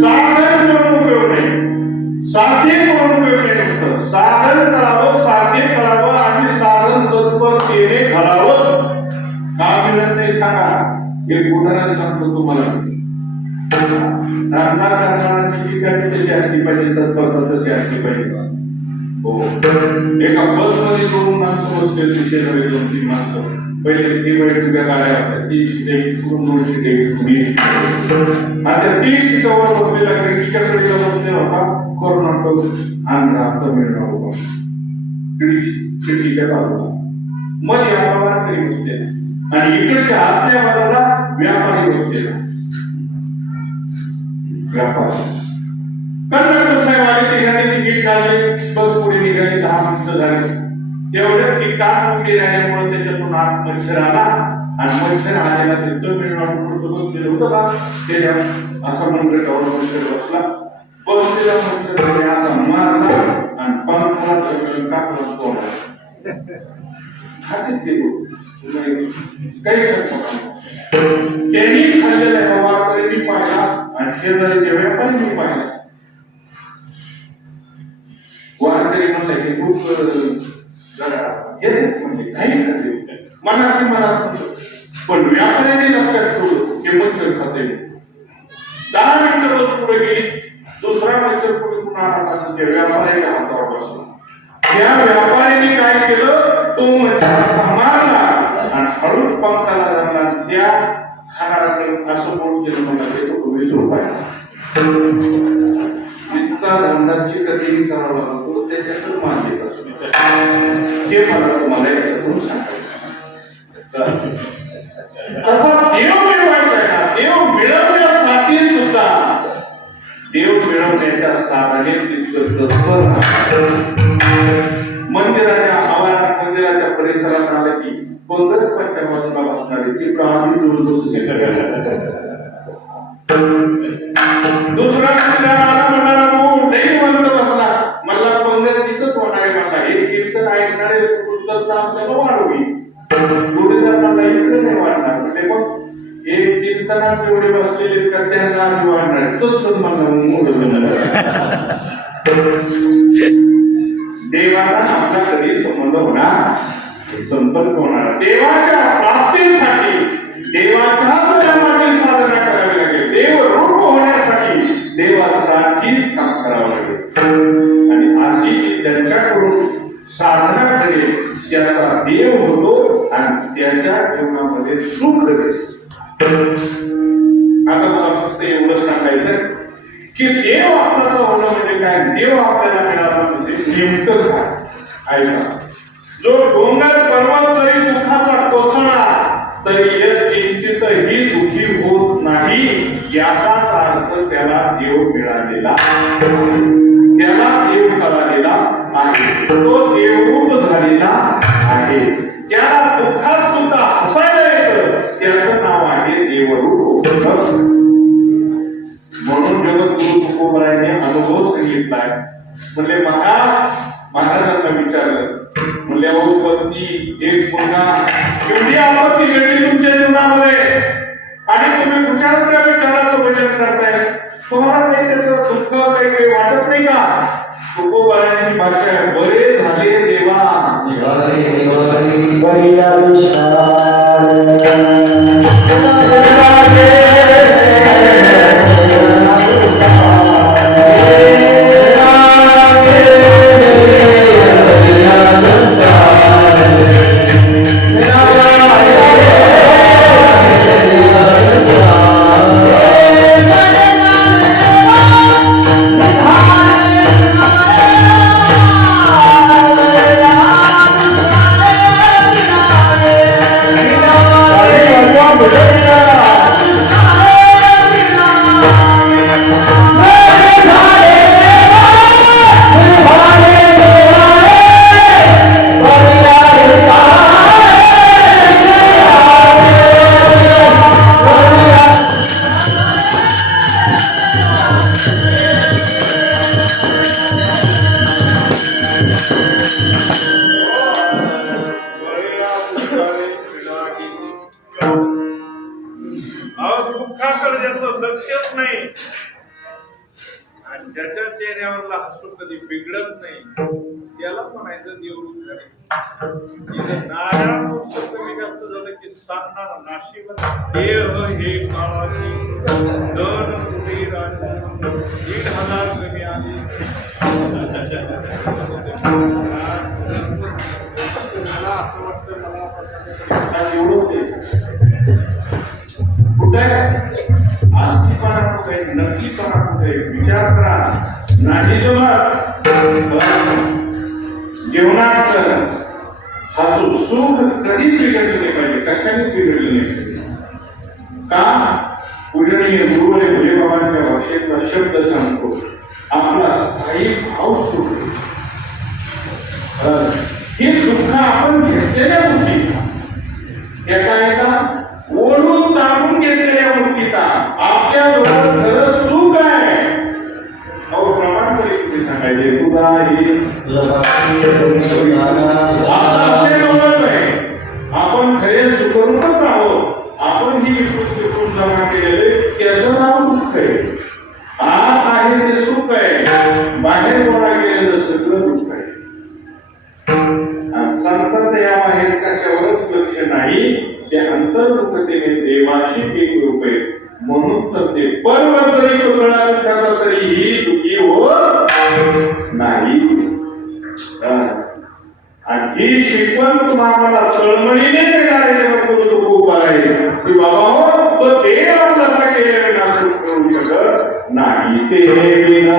साधन करून उपयोग नाही, साध्य करून उपयोग नाही. नुसतं साधन करावं, साध्य करावं आणि साधन तत्परतेने घडावं. का मिळत नाही सांगा, हे उदाहरण सांगतो तुम्हाला. धंदा करणाऱ्याची जी काही तशी असली पाहिजे, तत्परता तशी असली पाहिजे. एका बस मध्ये 2 माणसं बसले, शेजारी 2-3 माणसं. पहिले 3 वेळेच्या गाड्या होत्या, 3 शिटे इकडून 2 शिटे इकडून 20 शिटे. आता 3 शिटावर बसलेला खिडकीच्याकडे बसलेला होता कर्नाटक, आंध्र, तमिळनाडू खिडकीच्या बाजूला. मध्ये वारकरी बसलेला आणि इकडच्या आतल्या बाजूला व्यापारी बसलेला. व्यापारी कंडक्टर साहेब आले, तिघांनी तिकीट काढले, बस पुढे निघाली. 10 मिनिटं झाली, तेवढ्यात ती काच उघडी राहिल्यामुळे त्याच्यातून आत मच्छर आला आणि मच्छर आलेला ते तमिळनाडू बसलेलं होतं का त्याच्या असा मंडळावर मच्छर बसला. बसलेला मच्छर असा मारला आणि पंखाला टाकला तोंडाला. खाते ते काही त्यांनी खाल्लेला वारकऱ्यांनी पाहिला आणि शेजारी व्यापाऱ्यांनी पाहिला. वारकरी म्हणलं की खूप म्हणजे काही खाते मनात, पण व्यापाऱ्यांनी लक्षात ठेवलं की मच्छर खाते. 10 मिनिटं बस पुढे गेली, दुसरा मच्छर पुढे पुन्हा आला, त्या व्यापाऱ्याच्या हातावर बसला. त्या व्यापाऱ्याने काय केलं, तो मच्छर मारला आणि हळूच पंखाला धरला. त्या खाणाऱ्याकडे असं बोलून गेलं, मला देतो 20 रुपये. इतका धंदाची कधीही करावा लागतो, त्याच्यातून मान येत असतो. हे मला तुम्हाला याच्यातून सांगायचं. तसा देव मिळवायचा आहे ना, देव मिळवण्यासाठी सुद्धा, देव मिळवण्याच्या साधने तितकं मंदिराच्या आवारात, मंदिराच्या परिसरात आलं की पंगत पंचाबाजूला बसणारे ती आधी जोडून बसू दुसरा म्हणणारा नाही म्हणत बसला, मला पंगत तिथंच होणार म्हणला. हे कीर्तन ऐकणारे पुस्तक आपल्याला वाढवी, जोडीदार म्हणला इकडे नाही वाढणार. म्हणजे मग हे कीर्तनात जेवढे बसलेले का त्यांना आधी वाढणार. देवाचा आपला कधी संबंध होणार, संपर्क होणार. देवाच्या प्राप्तीसाठी देवाच्याच नामाची साधना करावी लागेल. देव रूप होण्यासाठी देवासाठीच काम करावं लागेल. आणि अशी त्यांच्याकडून साधना करेल त्याचा देव होतो आणि त्याच्या जीवनामध्ये सुख देईल. आता मला फक्त एवढं सांगायचं की देव आपल्याचा होणं म्हणजे काय, देव आपल्याला मिळाला म्हणजे नेमकं काय. ऐका, जो डोंगर पर्वत जरी दुःखाचा कोसळला तरी किंचितही दुःखी होत नाही, याचाच अर्थ त्याला देव मिळालेला, त्याला देव कळालेला आहे, तो देवरूप झालेला आहे. त्याला दुःखात सुद्धा हसायला येतं, त्याचं नाव आहे देवरूप. म्हणून जगद्गुरु तुकोबारायांनी अनुभव सांगितलाय. म्हणले महाराजांना विचारलं, म्हणले अहो पत्नी, एक मुलगा, एवढी आपत्ती घडली तुमच्या जीवनामध्ये आणि तुम्ही खुशाल त्या विठ्ठलाचं भजन करताय, तुम्हाला काही त्याचं दुःख काही वाटत नाही का? तुकोबारायांची भाषा आहे, बरे झाले देवा, दुःखाकडे ज्याचं लक्षच नाही आणि ज्याच्या चेहऱ्यावरला हसू कधी बिघडत नाही, त्याला म्हणायचं देवरूप झाले. नारायण कमी जास्त झालं की सांगणार नाशिक देह हे काळाची दर कुठे राहिली, 1,000 कमी आली. मला असं वाटतं, मला कुठे आस्तीपणा कुठे, नक्कीपणा कुठे, विचार करा. नाही जीवनात हसू सुख कधी बिघडले नाही पाहिजे, कशाने बिघडले नाही का? पूजनीय गुरुदेव भोलेबाबांच्या भाषेतला शब्द सांगतो, आपला स्थायी भाव सुख. हे दुःख आपण घेतलेल्या गोष्टी, एका ओढून दाबून घेतलेल्या गोष्टीचा आपल्याबरोबर खरं सुख आहे. अहो प्रमाण तरी तुम्ही सांगायचे, तुझा हे आपल्याजवळच आहे. आपण खरे सुखरूपच आहोत. आपण ही विकृत जमा केलेले त्याचं नाव दुःख आहे. आत आहे ते सुख आहे, बाहेर गोळा केलेलं सगळं दुःख आहे. संतांचं या बाहेर कशावरच लक्ष नाही, ते अंतर्मुखतेने देवाशी एकरूप आहे. म्हणून तर ते पर्वत जरी कोसळला दुःखाचा तरीही दुःखी होत नाही. आणि ही शिकवण तुम्हाला तळमळीने देणारे जगद्गुरु तुकोबाराय की बाबा हो, तो देव आपल्यासा केलेला नाश करू शकत नाही. ते विना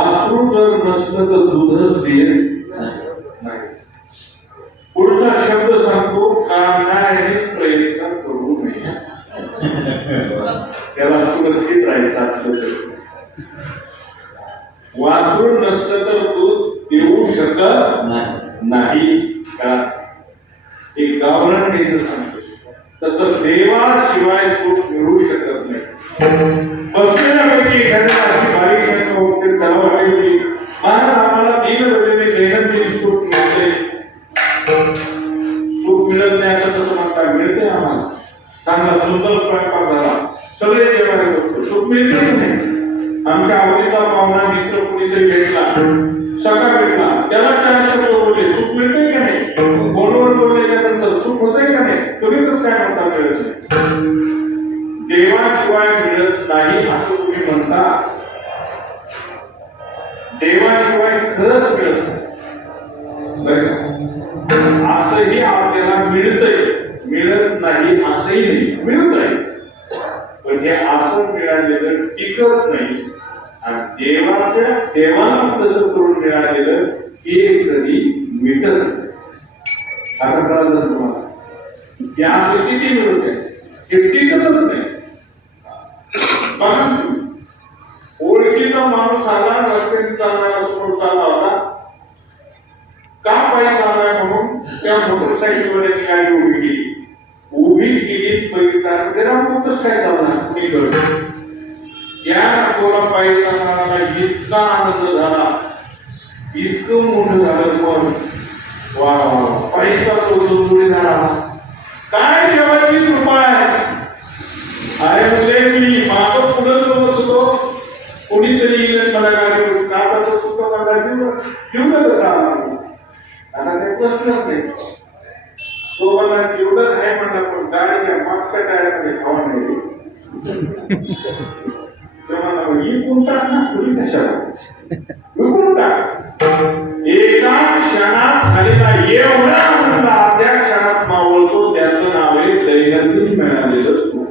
वासरू जर नसलं तर दूधच देत नाही. पुढचा शब्द सांगतो, काढणाऱ्याने प्रयत्न करू नये. त्याला सुरक्षित राहायचं असलं तर वासरू नसलं तर दूध देऊ शकत नाही. का एक गावरण घ्यायचं सांगतो, तसं देवाशिवाय सुख मिळू शकत नाही. बसलेल्यापैकी एखाद्या अशी बारीक शंका होते, त्याला वाटेल की महाराज आम्हाला दिनवेळेने दैनंदिन सुख मिळते. सुख मिळत नाही असं कसं म्हणता? मिळते आम्हाला. चांगला सुंदर स्वयंपाक झाला, सगळे जेवायला बसतो, सुख मिळते की नाही? आमच्या आवडीचा पाहुणा मित्र कुणीतरी भेटला, सगळा भेटला, त्याला 4 शब्द बोलले, सुख मिळते का नाही? फोनवर बोलल्याच्या नंतर सुख होतंय का नाही? तुम्ही कसं काय म्हणता मिळत नाही? देवाशिवाय मिळत नाही असं तुम्ही म्हणता. देवाशिवाय खरंच मिळत नाही असंही आपल्याला मिळतंय, मिळत नाही असंही नाही, मिळतंय. पण हे असं मिळालेलं टिकत नाही. आणि देवाला कसं करून मिळालेलं हे कधी मिटत नाही. आता कळलं तुम्हाला की असं किती मिळत आहे, हे टिकतच नाही. ओळखीचा माणूस आला, रस्त्याने चालणारा समोर चालला होता, का पायी चाललाय म्हणून त्या मोटरसायकलवर गाडी उभी केली बघितलं, त्याला मोठंच काय चालणार कुणी कळलं. या नागोला पायी चालणारा इतका आनंद झाला, इतकं मोठं झालं. पण वा पायीचा तो जोडी झाला, काय देवाची कृपा आहे. अरे मुले मी मागं पुढं बसत होतो, कोणीतरी इकडे मला गाडी बसला, आता तो सुद्धा मला जीवलं कसा आला. आता ते बसलंच नाही. तो मला जेवढं आहे म्हणला, पण गाडीच्या मागच्या टायरमध्ये हवा नाही. तेव्हा इकून टाक ना, पुढे कशाला विकून टाक. एका क्षणात झालेला एवढा आनंद अर्ध्या क्षणात मावळतो, त्याचं नाव आहे दैनंदिन मिळालेलं सुख.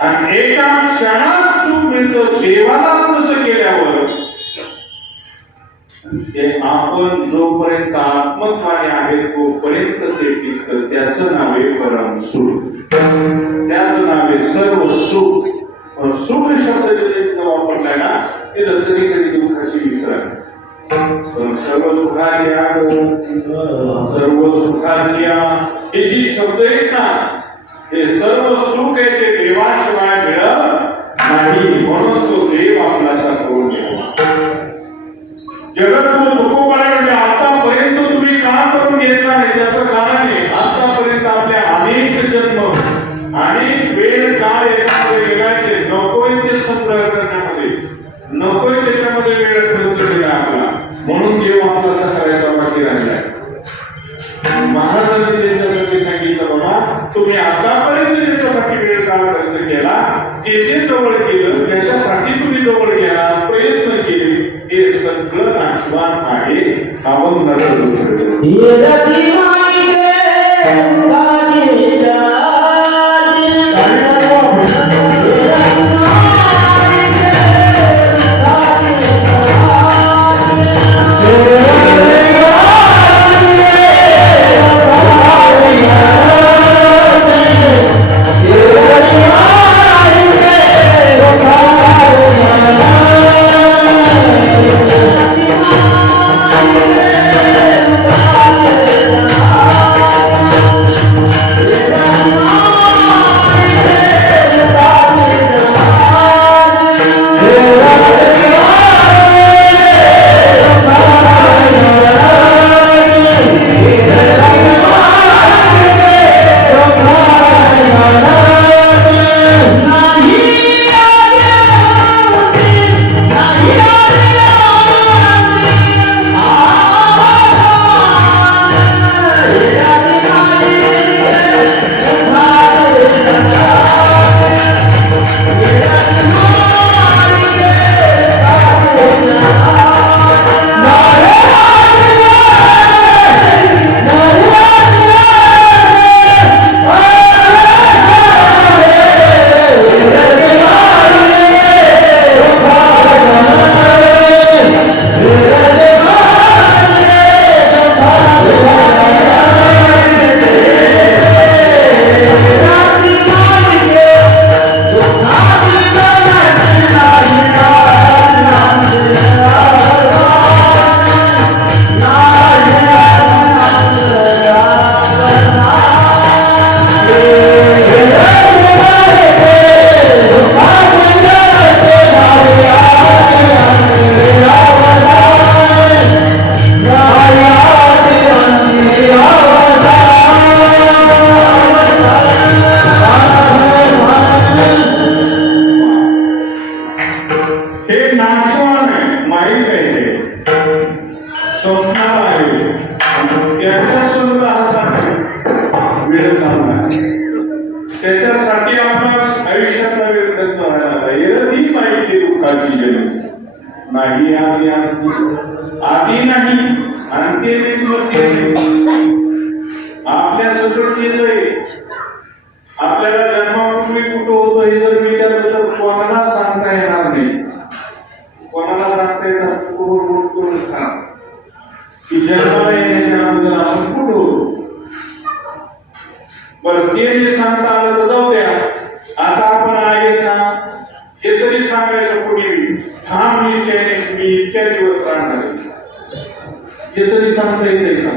आणि एका क्षणात सुख मिळतं देवाला कसं केल्यावर. ते आपण जोपर्यंत आत्मत्वाने आहे तोपर्यंत ते टिकतं, त्याचं नाव आहे परम सुख, त्याचं नाव आहे सर्व सुख. सुख शब्द जिथे वापरलाय ना, तिथं कधी कधी दुःखाची विसरायला. पण सर्व सुखाची हे जी शब्द आहेत ना, हे सर्व सुख आहे ते देवाशिवाय मिळत नाही. म्हणून तो देव आपल्याचा करून देतो. जगत तुकोबाला म्हणजे आतापर्यंत तुम्ही काम करून घेतला नाही, त्याचं कारण आहे आतापर्यंत आपल्या अनेक जन्म, अनेक वेळ काळ याच्यामध्ये गेलाय. ते नकोय ते संग्रह करण्यामध्ये, नकोय त्याच्यामध्ये वेळ खर्च केला आपला, म्हणून देव आपला करायचा बाकी राहिलाय. महाराजांनी त्याच्यासाठी सांगितलं, बाबा तुम्ही आतापर्यंत त्याच्यासाठी वेळ काळ खर्च केला, ते जवळ केलं, त्याच्यासाठी तुम्ही जवळ केला, प्रयत्न केले, हे सगळं नाशवान आहे. आपण नसलं वर्तमान आहे, माहीत आहे, स्वप्नाला आहे, त्याच्यासोबत असा वेळ चालला. त्याच्यासाठी आपण आयुष्यातला वेळ खर्च व्हायला पाहिजे. ती माहिती दुःखाची जरी नाही आधी नाही अंत्य आपल्या सगळं आहे. आपल्याला जन्मापूर्वी कुठं होतं हे जर विचारलं तर कोणाला सांगता येणार नाही. कोणाला सांगता येणार करून सांग की जन्माला येण्याच्या अगोदर आपण कुठं होतो. बरं ते जे सांगता आलं तर जाऊ द्या. आता आपण आहेत ना हे तरी सांगायचं कोणी ठाम निश्चयाने मी इतक्या दिवस राहणार हे तरी सांगता येते का.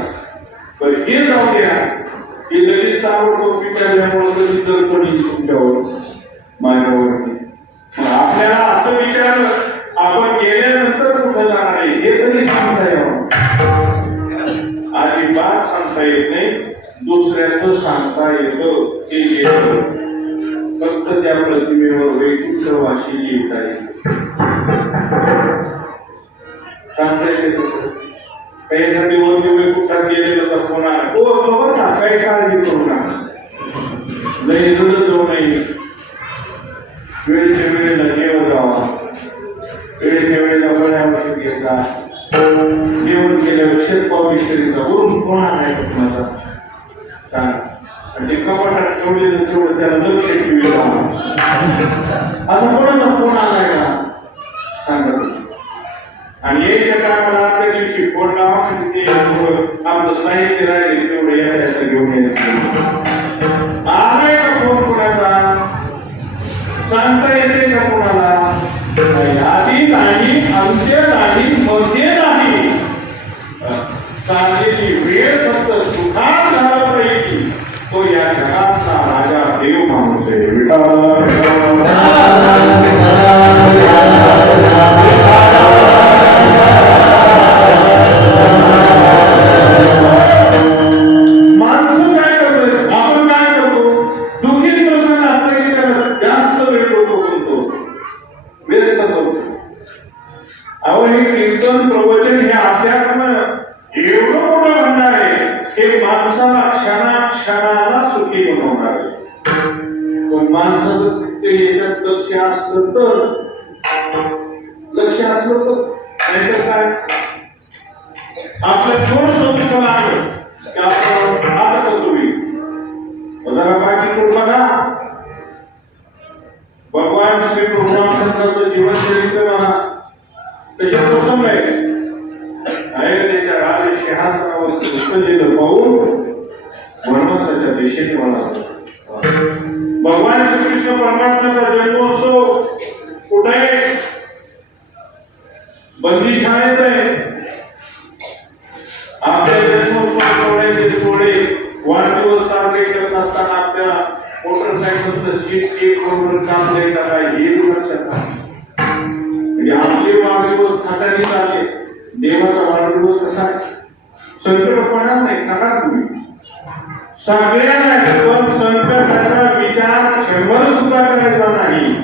बरं हे जाऊ द्या. हे लगेच ताबडतोब विचारल्यामुळे कधी जर कोणी तुमच्यावर माझ्यावरती आपल्याला असं विचारलं आपण गेल्यानंतर कुठं जाणार आहे हे तरी सांगता यावं. अजिबात सांगता येत नाही. दुसऱ्याचं सांगता येतं ते येतं. फक्त त्या प्रतिमेवर वैकुंठ वाशी लिहिता येते. सांगता येते काही एखादी वरती वैकुंठात गेलेलं तर कोणा हो बरोबर ना काही काळजी करू नका. लई रडत जाऊ नये. वेळच्या वेळेला जेवण जावा. वेळच्या वेळेला बऱ्या औषध घ्यायचा. जेवण केल्यावर शेतपावली शरीराचा वरून कोणा नाही कुणाचा सांग. आणि कपाटात ठेवलेलं तेवढं त्याला लक्ष ठेवलं असा कोणाचा फोन आलाय का सांगत. आणि याच्या टायमाला त्या दिवशी फोन लावा आपलं साहित्य राहिले तेवढं याच्या घेऊन यायचं. आलाय का फोन कोणाचा सांगता येते का कोणाला. आधी नाही अंत्य नाही मध्ये नाही. सांगलेली वेळ फक्त सुखात घालवता येईल तो या जगाचा राजा देव माणूस आहे. माणसं काय करतो आपण काय करतो दुःखी प्रसंग असला की त्याला जास्त वेळ करतो व्यस्त करतो. अहो हे कीर्तन प्रवचन हे अध्यात्म एवढं मोठं म्हणणार आहे हे माणसाला क्षणाला सुखी बनवणार आहे. पण माणसाचं याच्यात लक्ष असलं तर नाहीतर काय आपल्या थोडं दुःख लागलं की आपण आता कसं होईल. जरा बाकी तो बघा भगवान श्री कृष्णाचं जीवन चरित्र म्हणा त्याच्यात प्रसंग आहे. अयोध्येच्या राजसिंहासनावर बसलेलं पाहून वनवासाच्या दिशेने म्हणाला. भगवान श्रीकृष्ण परमात्म्याचा जन्मोत्सव कुठे बंदीशाळेत आहे. आपल्या जन्मोत्सव सोहळ्याचे सोहळे वाढदिवस साजरे करत असताना आपल्या मोटरसायकलचं सीट चेक करून काम द्यायचं काय हे लक्षात म्हणजे आपले वाढदिवस खात्याने चालले. देवाचा वाढदिवस कसा संकट पडणार नाही सांगा तुम्ही सगळ्यांना. पण संकटाचा विचार क्षणभर सुद्धा करायचा नाही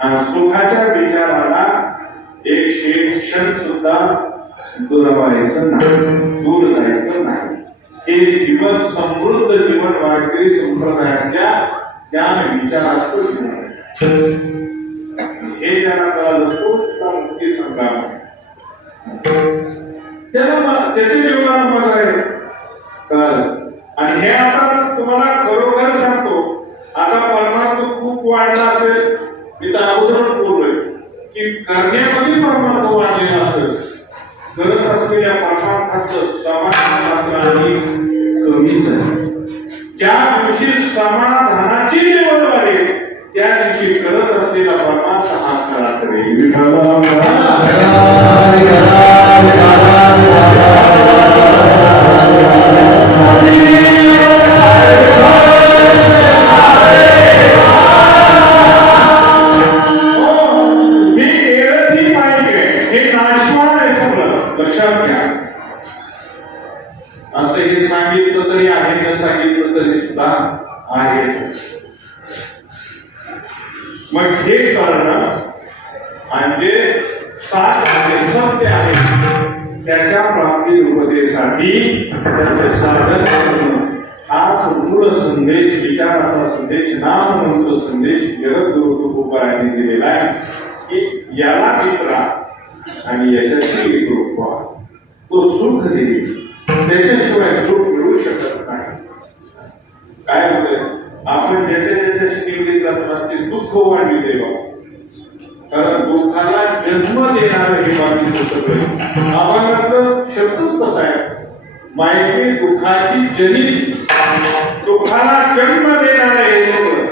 आणि सुखाच्या विचाराला एक क्षण सुद्धा दुरावायचं नाही, दूर जायचं नाही. हे जीवन समृद्ध जीवन वारकरी संप्रदायाच्या ज्ञान विचारातून हे ज्यांना कळालं तो मुक्ती संग्राम त्याला त्याचे जीवन मजा आहे कळालं. आणि हे आता तुम्हाला खरोखर सांगतो आता परमात्मा खूप वाढला असेल मी तर अगोदरच बोललोय की करण्यामध्ये परमात्मा वाढलेला असेल. करत असलेल्या परमार्थाचं समाधान कमीच आहे. ज्या दिवशी समाधानाची निवड वाढेल त्या दिवशी करत असलेला परमार्थ हा खरा करेल. लक्षात घ्या. असं हे सांगितलं तरी आहे न सांगितलं तरी सुद्धा आहे. मग हे करणं म्हणजे सात आहे, सत्य आहे, त्याच्या प्राप्ती रूपतेसाठी त्याचे साधन करणं हाच मूळ संदेश, विचाराचा संदेश, नाम मंत्र संदेश जगद्गुरु तुकोबारायांनी दिलेला आहे की याला विसरा आणि याच्याशी एक व्हा. तो सुख देईल, त्याच्याशिवाय सुख मिळू शकत नाही. काय होतंय, आपण ज्याच्याशी निगडीत जातो ते दुःख वाढविते बा. कारण दुःखाला जन्म देणारं हे बाकीचं सगळं आव्हानाचं शब्दच कसा आहे, मायके दुःखाची जनित, दुःखाला जन्म देणारं हे सगळं.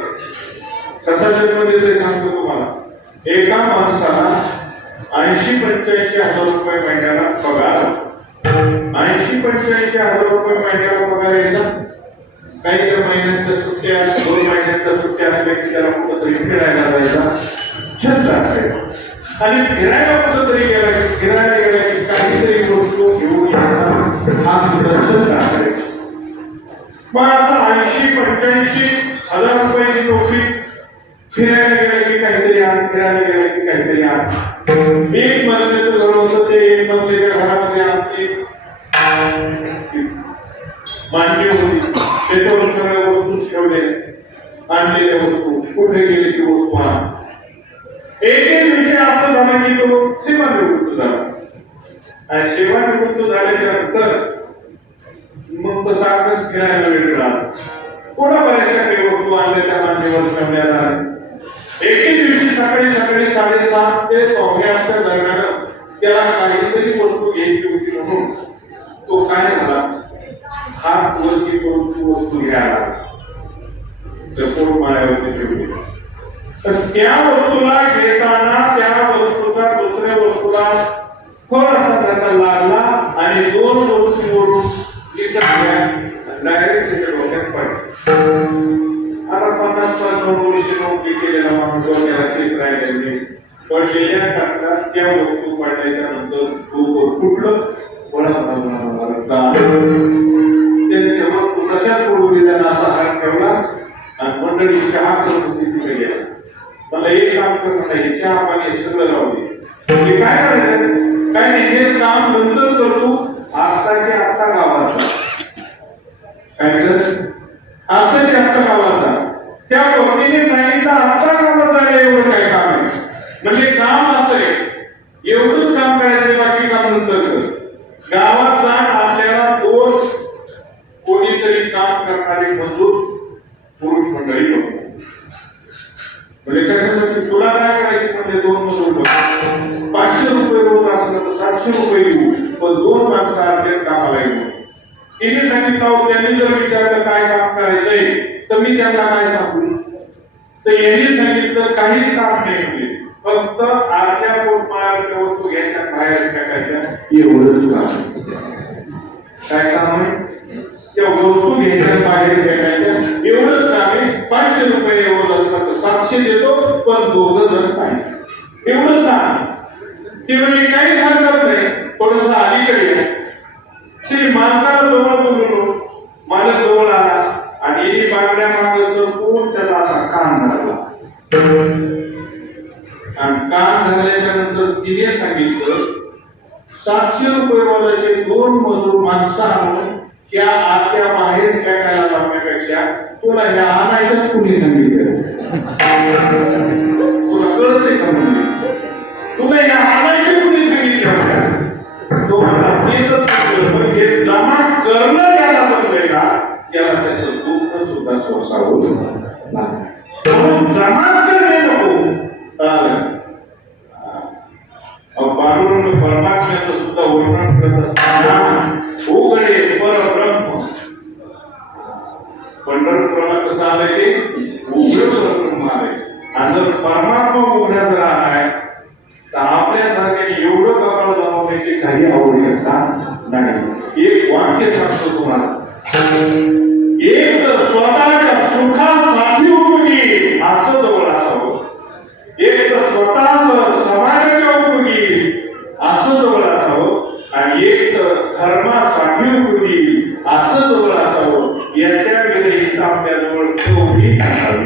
कसा जन्म देतोय सांगतो तुम्हाला. एका माणसाला 80-85 हजार रुपये महिन्याला पगार, 80-85 हजार रुपये महिन्याला पगार यायचा. काही महिन्याच्या सुट्ट्या, 2 महिन्याच्या सुट्ट्या असल्या की त्याला कुठं तरी फिरायला जायचा छंद असायचा. आणि फिरायला कुठं तरी गेला की काहीतरी वस्तू घेऊन यायचा हा सुद्धा छंद असायचा. मग असा 80-85 हजार रुपयाची नोकरी, फिरायला गेला की काहीतरी आण, फिरायला गेला की काहीतरी आण. 1 मजल्याचं घर होतं, ते 1 मजल्याच्या घरामध्ये आमची मांडली होती, त्याच्यावर सगळ्या वस्तू ठेवल्या, आणलेल्या वस्तू, कुठे गेले की वस्तू आण. एक विषय असं झाला की तो सेवानिवृत्त झाला. आणि सेवानिवृत्त झाल्याच्या नंतर मग तसा फिरायला वेळ मिळाला. पुन्हा बऱ्याचशा काही वस्तू आणल्या त्या मांडीवर ठेवण्यात आल्या. एके दिवशी सकाळी 7:30 ते 8:00 दरम्यान त्याला काहीतरी वस्तू घ्यायची होती म्हणून तो काय झाला, हात वरती करून ती वस्तू घ्यायला जपून माळ्यावरती ठेवली. तर त्या वस्तूला घेताना त्या वस्तूचा दुसऱ्या वस्तूला थोडासा धक्का लागला आणि 2 वस्तूवरून डायरेक्ट त्याच्या डोक्यात पडला. आता 50-50 नोकरी केलेला माणूस त्याला केस राहिले, पण गेल्या टाकला त्या वस्तू पडल्याच्या नंतर डोकं फुटलं. त्यांच्या वस्तू कशात पडू दिल्या असा हात ठेवला आणि मंडळी चहा करून तिथे गेला. मला एक काम करत नाही, चहा पाणी सगळं राहू दे. काय करायचं, काय नाही, हे काम नंतर करतो, आत्ताच्या आत्ता गावात जा. काय करत, आत्ताच्या आत्ता गावात जा. त्या व्यक्तीने सांगितलं आत्ता गावात जायला एवढं काय काम आहे, म्हणजे काम असं आहे, एवढंच काम करायचं, बाकी काम नंतर कर. गावात जा, आपल्याला 2 कोणीतरी काम करणारे मजूर पुरुष मंडळी नको. म्हणजे काय, तुला काय करायची म्हणजे 2 मजूर 500 रुपये रोज असलं तर 700 रुपये देऊ, पण 2 माणसं अर्जंट कामाला येऊ. तिने सांगितलं, त्यांनी जर विचारलं काय काम करायचंय तर मी त्यांना काय सांगू, तर यांनी सांगितलं काहीच काम नाही, फक्त अर्ध्या पोटमाळ्याच्या वस्तू घ्यायच्या, बाहेर टाकायच्या, एवढंच काम. काय काम आहे, त्या वस्तू घ्यायच्या, बाहेर टाकायच्या, एवढंच काम आहे. 500 रुपये एवढं असलं तर 700 देतो, पण 2 जण पाहिजे, एवढंच काम. ते म्हणजे काही हरकत नाही, थोडस अलीकडे श्री मानकाला जवळ बोललो, मालक जवळ आला आणि बांगड्या मागं कोण त्याला असा कान धरला. आणि कान धरल्याच्या नंतर तिने सांगितलं 700 रुपये रोजाचे 2 मजूर माणसं आणून त्या आत्या बाहेर टाकायला लावण्यापेक्षा तुला ह्या आणायचंच कोणी सांगितलं, तुला कळतंय का, म्हणजे तुला ह्या आणायचं कोणी सांगितलं. तो हे जमा करणं त्याला बनलंय ना, त्याला त्याचं दुःख सुद्धा सोसावं म्हणून जमाच करणे नको. पांडुरंग परमात्म्याचं सुद्धा वर्णन करत असताना उघडे परब्रह्म, पंढरपुराला कसं आलंय ते उघड परब्रह्म आलंय. आणि जर परमात्मा उघड्या जर आहे तर आपल्यासारख्या एवढं कपाळ जमवण्याची काही आवश्यकता नाही. एक वाक्य सांगतो तुम्हाला, एक तर स्वतःच्या सुखासाठी उपयोगी असं जवळ असावं, एक तर स्वतःच समाजाच्या उपयोगी असं जवळ असावं, आणि एक तर धर्मासाठी उपयोगी असं जवळ असावं. याच्या व्यतिरिक्त आपल्या जवळ ठेवली असावी.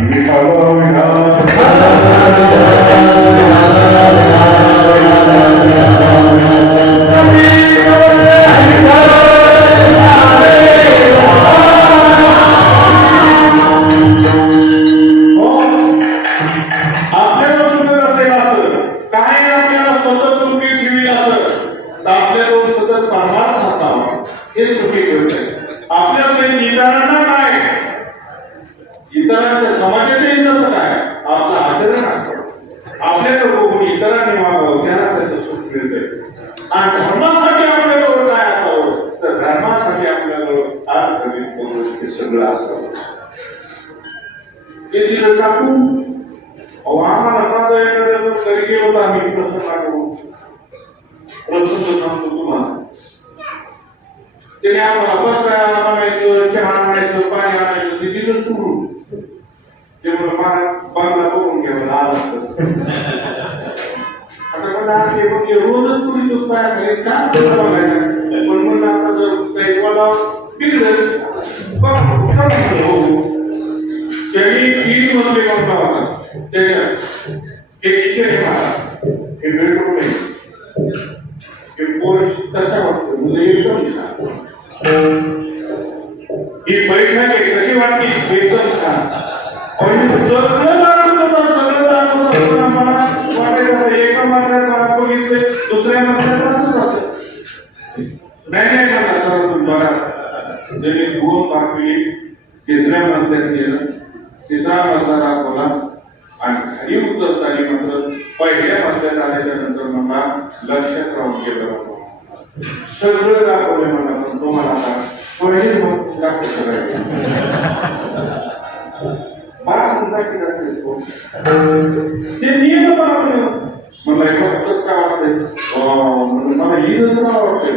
सुख मिळतंय. आणि धर्मासाठी आपल्याजवळ काय असावं तर धर्मासाठी आपल्याजवळ हे सगळं असावं. ते दिलं टाकून आम्हाला साधं एखाद्या घरी गेलो तर आम्ही प्रसंग सांगतो तुम्हाला. त्याने आम्हाला बसायला आणायचं, चहा आणायचं, पाणी आणायचं, ते दिलं सोडून. ते म्हणून मला बांगला बघून घ्या मला आला आता मला आले म्हणजे रोजच तुम्ही दूध पाया खाली काय पण म्हणलं आता जर काही मला बिघडलं त्यांनी 3 मजले बांधला होता. त्याच्यात हे किचन आहे मला, हे बेडरूम आहे, हे पोर्च कसा वाटतो म्हणजे एकदम छान. ही बैठक आहे कशी वाटली एकदम छान. सगळं दाखवत सगळं दाखवत मला वाटायचं एका मार्गात मला बघितले दुसऱ्या मार्गात असंच असेल. नाही मला सर्व तुमच्या जमीन 2 दाखवली, तिसऱ्या मजल्यात गेलं, तिसरा मजला दाखवला आणि खाली उतरताना मात्र पहिल्या मजल्यात आल्याच्या नंतर मला लक्षात राहून गेलं. सगळं दाखवलं मला पण तुम्हाला आता पहिले मग दाखवत करायचं ते नियम मला कसं काय वाटतंय मला ईदच वाटतंय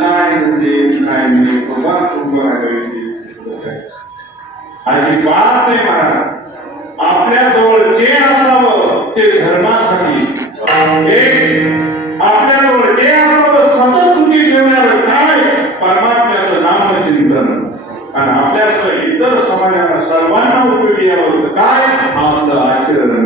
काय म्हणजे काय नाही अजिबात नाही महाराज. आपल्या जवळ जे असावं ते धर्मासाठी, आपल्या जवळ जे असावं सतत सुखी ठेवणार काय परमात्म्याचं नामचिंतन आणि आपल्यासह इतर समाजाला सर्वांना उपयोगी यावं काय आपलं आचरण.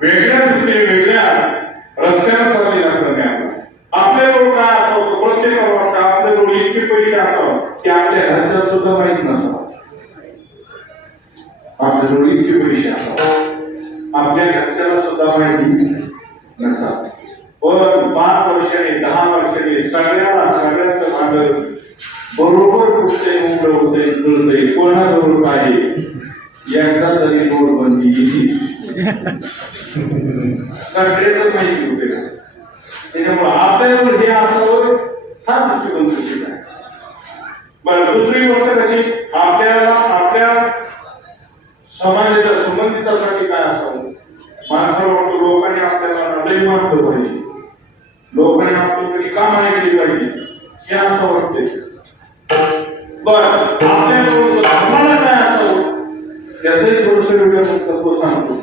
वेगळ्या दृष्टीने वेगळ्या रस्त्यावर चालली लागतात. आपल्याजवळ काय असावं प्रत्येकाला वाटतं आपल्याजवळ इतके पैसे असावं की आपल्या घरच्या सुद्धा माहीत नसावं. आपल्याजवळ इतके पैसे असावं आपल्या घरच्याला सुद्धा माहिती नसावं. पण 5 वर्षांनी 10 वर्षांनी सगळ्याचं भांडण बरोबर कुठे उघड होतंय कळतंय कोणाजवळ काय एकदा तरी नोटबंदी येतीच सगळ्याच माहिती होते. त्याच्यामुळे आपल्याजवळ हे असावं हा दृष्टिकोन चुकीचा आहे. बरं दुसरी गोष्ट कशी आपल्याला आपल्या समाजाच्या संबंधितासाठी काय असावं. माणसाला वाटतं लोकांनी आपल्याला लई मानलं पाहिजे, लोकांनी आपल्याकडे का माहिती पाहिजे हे असं वाटते. बरं आपल्याजवळ आम्हाला काय असावं त्याचंही थोडस वेगळं तत्व सांगतो.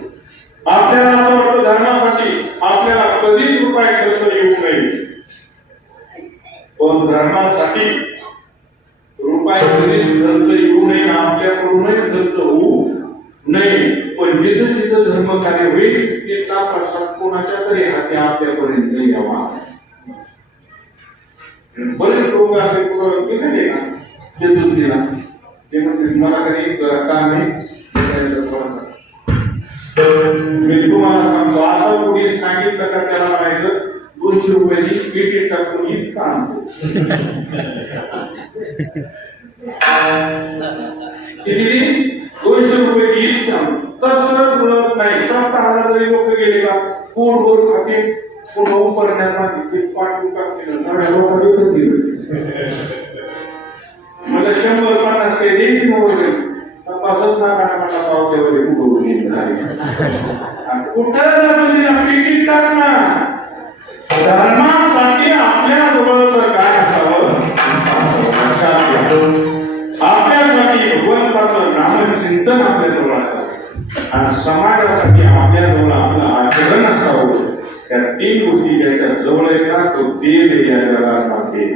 आपल्याला असं वाटतं धर्मासाठी आपल्याला कधीच रुपये खर्च येऊ नये, पण धर्मासाठी रुपये कधीच खर्च येऊ नये आपल्याकडूनही खर्च होऊ नये. पण जिथं जिथं धर्म कार्य होईल तिथला प्रसाद कोणाच्या तरी हाती आपल्यापर्यंत यावा. बरेच लोक असे कुठे ना चतुर्थीला ते म्हणते मला कधी का नाही. मी तुम्हाला सांगतो असं कोणी सांगितलं का त्याला म्हणायचं 200 रुपयाची पेटी टाकून इतका आणतो. किती 200 रुपये इतका तसंच मिळत नाही. 7,000 जरी लोक गेले का पोटभर खाते पुन्हा उपरण्याचा पाठवून टाकते सगळ्या लोकांनी विकत दिलं. मला 100-50 काही द्यायची नव्हते तपासच नाकानाकाचा पावत्यावर कुठं नसून पेटी टाकना. धर्मासाठी आपल्या जवळचं काय असावं आपल्यासाठी भगवंताचं नामचिंतन आपल्याजवळ असावं आणि समाजासाठी आपल्याजवळ आपलं आचरण असावं. त्या 3 गोष्टी ज्याच्या जवळ येतात तो देव या जगात मागे.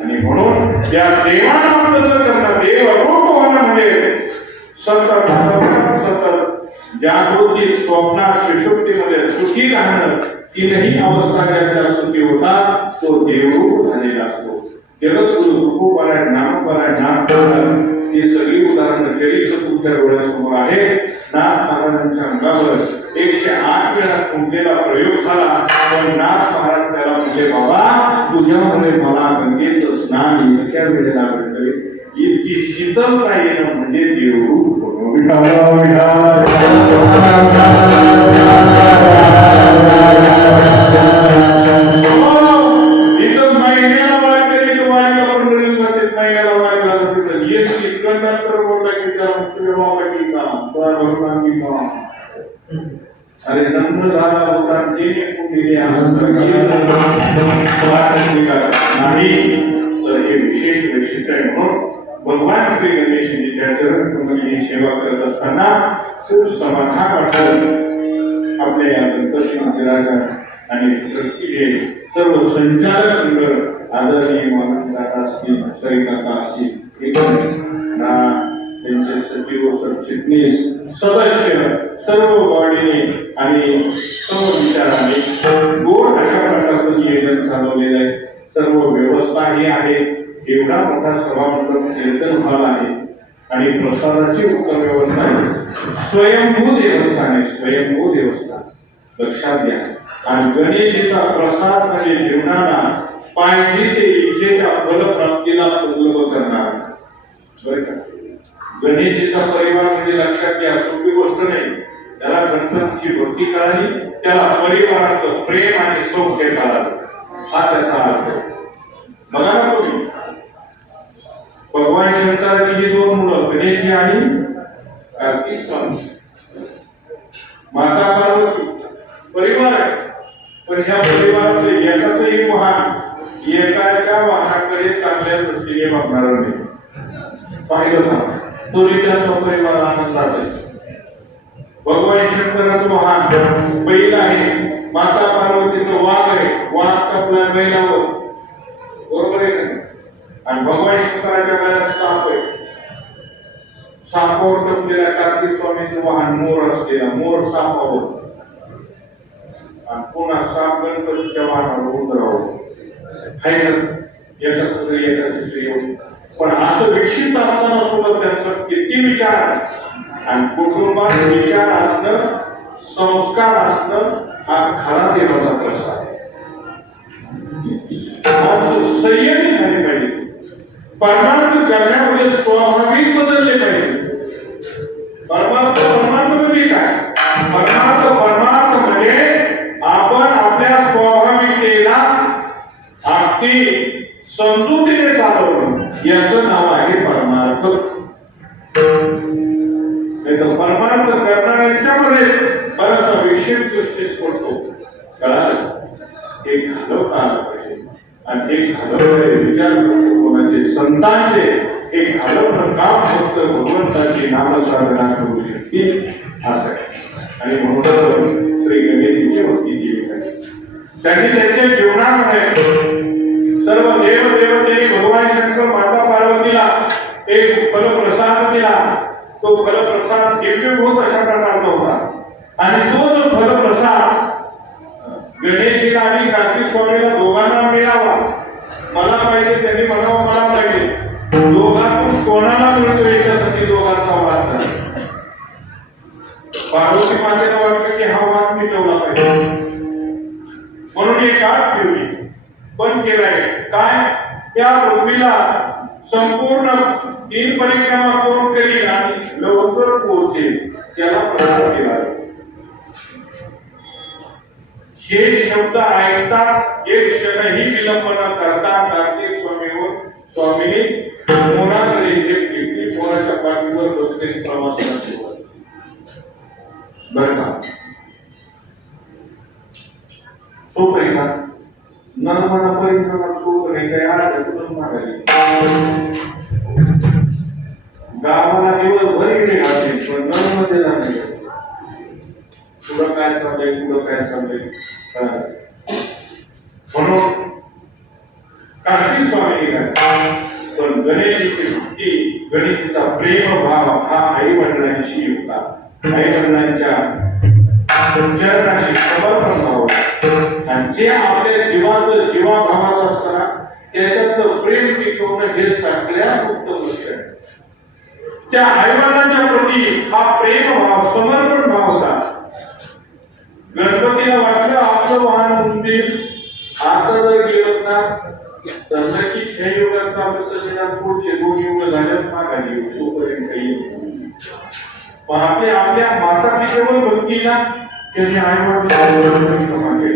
आणि म्हणून त्या देवानं आपलं कसं करणं देव अरूप होणं म्हणजे सतत सतत सतत जागृतीत स्वप्नात सुषुप्तीमध्ये सुखी राहणं. 3ही अवस्था ज्याच्या सुखी होतात तो देवरूप झालेला असतो. जगद्गुरु तुकोबाराय ज्ञानोबाराय नाथ ही सगळी उदाहरणं चरित्र तुमच्या डोळ्यासमोर आहे. नाथ महाराजांच्या अंगावर 108 वेळा कुंडलेला प्रयोग झाला, पण नाथ महाराज त्याला म्हणजे बाबा तुझ्यामुळे मला गंगेचं स्नान इतक्या वेळेला भेटले. इतकी शीतलता येणं म्हणजे देवरूप अरे नम्र झाला होता ते कुंडली आनंद नाही तर हे विशेष वैशिष्ट्य आहे. म्हणून भगवान श्री गणेशजीच्या चरण कमली ही सेवा करत असताना खूप समाधान वाटतं. आपल्या या गणपती मंदिराच्या आणि सृष्टीचे सर्व संचालक मंडळ आदरणीय मानवदाता असतील, सरिकाका असतील, त्यांचे सचिव, सरचिटणीस, सदस्य सर्व बॉडीने आणि सर्व विचाराने गोड अशा प्रकारचं नियोजन चालवलेलं आहे. सर्व व्यवस्था ही आहे. एवढा मोठा सभामंडप कीर्तन हॉल आहे आणि प्रसादाची उत्तम व्यवस्था आहे. स्वयंभू देवस्थान आहे, स्वयंभू देवस्थान लक्षात घ्या. आणि गणेशजीचा प्रसाद म्हणजे जीवनाला पाहिजे ते इच्छेच्या फलप्राप्तीला सुलभ करणार. बरं का, गणेशजीचा परिवार म्हणजे लक्षात घ्या सोपी गोष्ट नाही. त्याला गणपतीची भक्ती कळाली, त्याला परिवारात प्रेम आणि सौख्य कळालं, हा त्याचा अर्थ आहे. बघा ना तुम्ही, भगवान शंकराची जी 2 मुलं गणेशजी आणि कार्तिक स्वामी, माता पार्वती परिवार आहे. पण ह्या परिवाराचे एकाचही वाहन एकाच्या वाहनाकडे चांगल्या दृष्टीने बघणार नाही. पाहिलं ना, तो रिटाचा परिवार आनंदात आहे. भगवान शंकराचं वाहन बैल आहे, माता पार्वतीचं वाघ आहे, वाघ आपल्या बैलावर, बरोबर आहे का? आणि भगवान शंकराच्या गळ्यात साप आहे, सापावर टपलेल्या कार्तिक स्वामीचं वाहन मोर असलेला, मोर सापावर, आणि पुन्हा साप गणपतीच्या वाहनावर उतरावं. एका सगळी एका शिष्य. पण असं विकसित असताना सोबत त्यांचं किती विचार आणि कुटुंबात विचार असणं, संस्कार असणं, हा खरा देवाचा प्रसाद आहे. संयमी झाले पाहिजे. परमार्थ करण्यामध्ये स्वाभाविक बदलले पाहिजे. परमार्थ म्हणजे काय? परमार्थ म्हणजे आपण आपल्या स्वाभाविकतेला अगदी समजुतीने चालवणं, याचं नाव आहे परमार्थ. परमार्थ करणाऱ्यांच्यामध्ये बराचसा विषय दृष्टीस पडतो. कळालं? एक घालवता आलं पाहिजे आणि एक घालवणारे विचार कोणाचे संतांचे एक घालवणं काम फक्त भगवंताची नामसाधना करू शकते असं आहे. आणि म्हणून श्री गणेशजीची भक्ती केली पाहिजे. त्यांनी त्यांच्या जीवनामध्ये सर्व देवदेवतेने भगवान शंकर माता पार्वतीला एक फलप्रसाद दिला. तो फलप्रसाद दिव्यभूत अशा प्रकारचा होता आणि तोच फलप्रसाद गणेशजीला आणि कार्तिक स्वामीला दोघांना मिळावा. मला पाहिजे, त्यांनी म्हणावं मला पाहिजे. दोघांतून कोणाला मिळतो याच्यासाठी दोघांचा वाद झाला. पार्वती मातेला वाटतं की हा वाद मिटवला पाहिजे, म्हणून एक आग ठेवली, पण केलाय काय? त्या पृथ्वीला संपूर्ण 3 परिक्रमा कोण करील आणि लवकर पोहोचेल त्याला प्रसाद केला. हे शब्द ऐकताच एक क्षणही विलंब न करता कार्तिक स्वामीने मोराकडे झेप घेतली. मोराच्या पाठीवर बसलेली प्रवासाला सुरुवात. बरं का, सोप आहे का? नर्मदा परिक्रमात सोप नाही काय? आज मागायला गावाला दिवसभर इकडे घालते, पण नर्मदेला नाही. पुढं काय चाललंय, पुढं काय चाललंय. म्हणून कार्तिक स्वामी पण गणेशजीची भक्ती, गणेशजीचा प्रेम भाव हा आई वडिलांशी होता. आई वडिलांच्या चरणाशी समर्पण भाव, आणि जे आपल्या जीवाचं जीवाभावाचं असताना त्याच्यातलं प्रेम टिकवणं हे सगळ्यात उत्तम लक्ष आहे. त्या आईवडिलांच्या प्रती हा प्रेम भाव, समर्पण भाव होता. गणपतीला वाटलं आपलं वाहन मंदिर आता जर गेलं ना तर नक्कीच ह्या युगात पुढचे 2 युग झाल्यास मागाली तोपर्यंत काही. पण आपल्या माता पित्यावर भक्ती ना त्यांनी आईवडिलांना मागे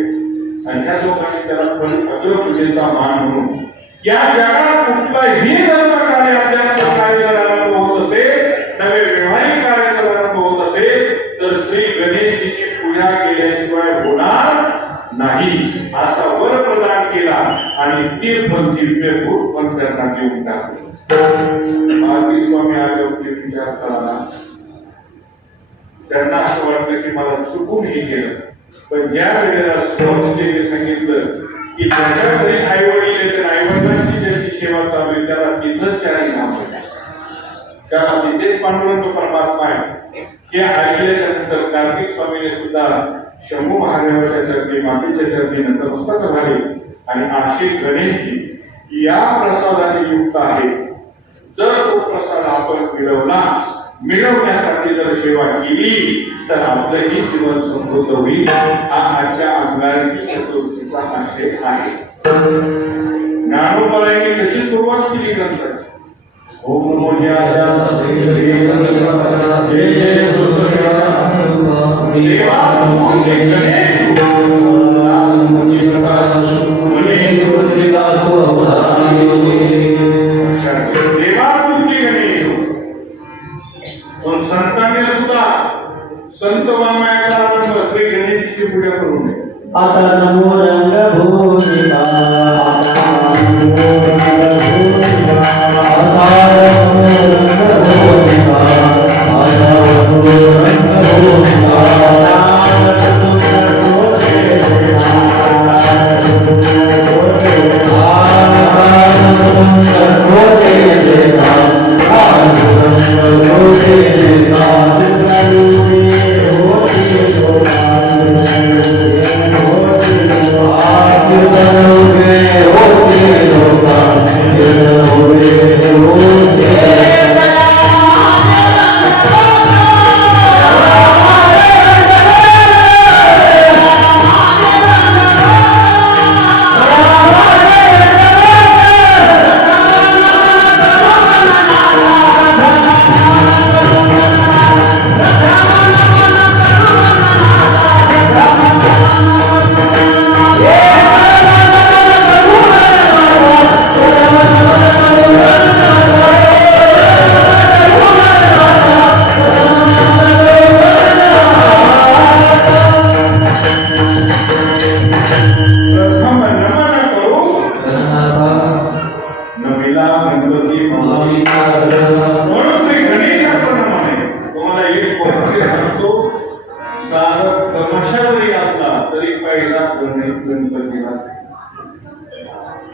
आणि ह्या लोकांनी त्याला अग्रपूजेचा मान म्हणून या जगात कुठलाही धर्म कार्य अध्यात्म कार्य आरंभ होत असेल, नवे व्यवहारिक कार्य आरंभ होत असेल तर श्री गणेशजीची पूजा केल्याशिवाय होणार नाही असा वर प्रदान केला आणि दिव्यभूत मंत्र्यांना देऊन टाकले. मारुती स्वामी आले होते विचार करायला. त्यांना असं वाटलं की मला चुकून हे केलं, पण ज्या वेळेला स्पष्टपणे सांगितलं की त्याच्या घरी आई वडील येते, आई वडिलांची ज्याची सेवा चालू आहे त्याला तिथंच 40 नाम आहे, त्याला तिथेच पांडुरंग परमात्मा आहे. हे ऐकल्यानंतर कार्तिक स्वामीने सुद्धा शंभू महादेवाच्या चरणी, मातेच्या चरणी नतमस्तक झाले आणि अशी गणेशजी या प्रसादाने युक्त आहे. जर तो प्रसाद आपण मिळवण्यासाठी जर सेवा केली तर आपलंही जीवन समृद्ध होईल. हा आजच्या अंगारकी चतुर्थीचा आशय आहे. ज्ञानोबाईंनी कशी सुरुवात केली ग्रंथाची? ओम नमो जय जय देवा तुझे गणेश तुझे प्रकाश मने गुरुदास देवा तुझे गणेश. पण संतांनी सुद्धा संत वाङ्मयाचा आरंभ श्री गणेशची पूजा करू नये. आता नमो रंगभूमिका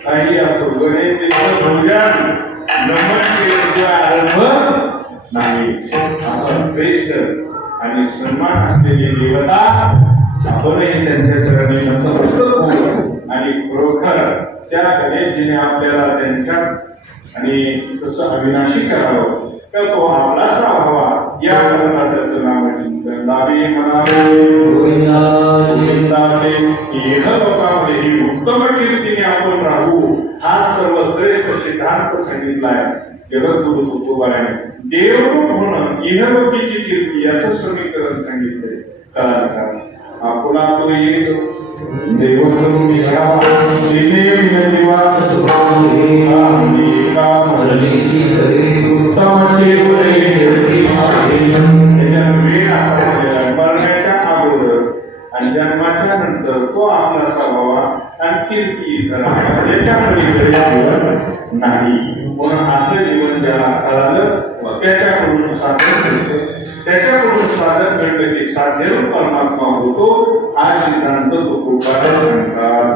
काही असो गणेशजीचं पूजन नमन केल्याशिवाय आरंभ नाही. असा श्रेष्ठ आणि सन्मान असलेली देवता आपणही त्यांच्या चरणी नतमस्तक होऊ आणि खरोखर त्या गणेशजीने आपल्याला त्यांच्या आणि तसं अविनाशी करावं तर तो आपलासा व्हावा या करता त्याचं नामचिंतन लावे म्हणावे. इहलोकामध्ये उत्तम कीर्तीने आपण राहू हा सर्वश्रेष्ठ सिद्धांत सांगितलाय जगद्गुरु तुकोबाराने. देवरूप होणं इहलोकीची कीर्ती याचं समीकरण सांगितलंय. कारण आपला तो येतो देवकरून मरण्याच्या अगोदर आणि जन्माच्या नंतर तो आपला स्वभावा आणि कीर्ती याच्या पलीकडे जीवन नाही. म्हणून असं जीवन ज्याला कळालं त्याच्याकडून साधन घडलं की साध्य परमात्मा होतो. हा सिद्धांत तो खूप सांगतात.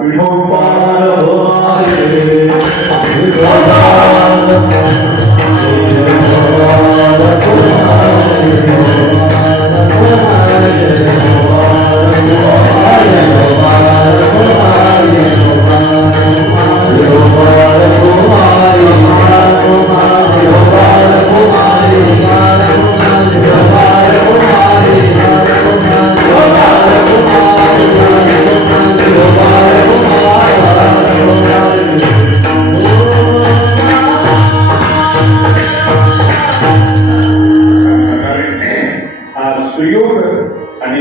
Oh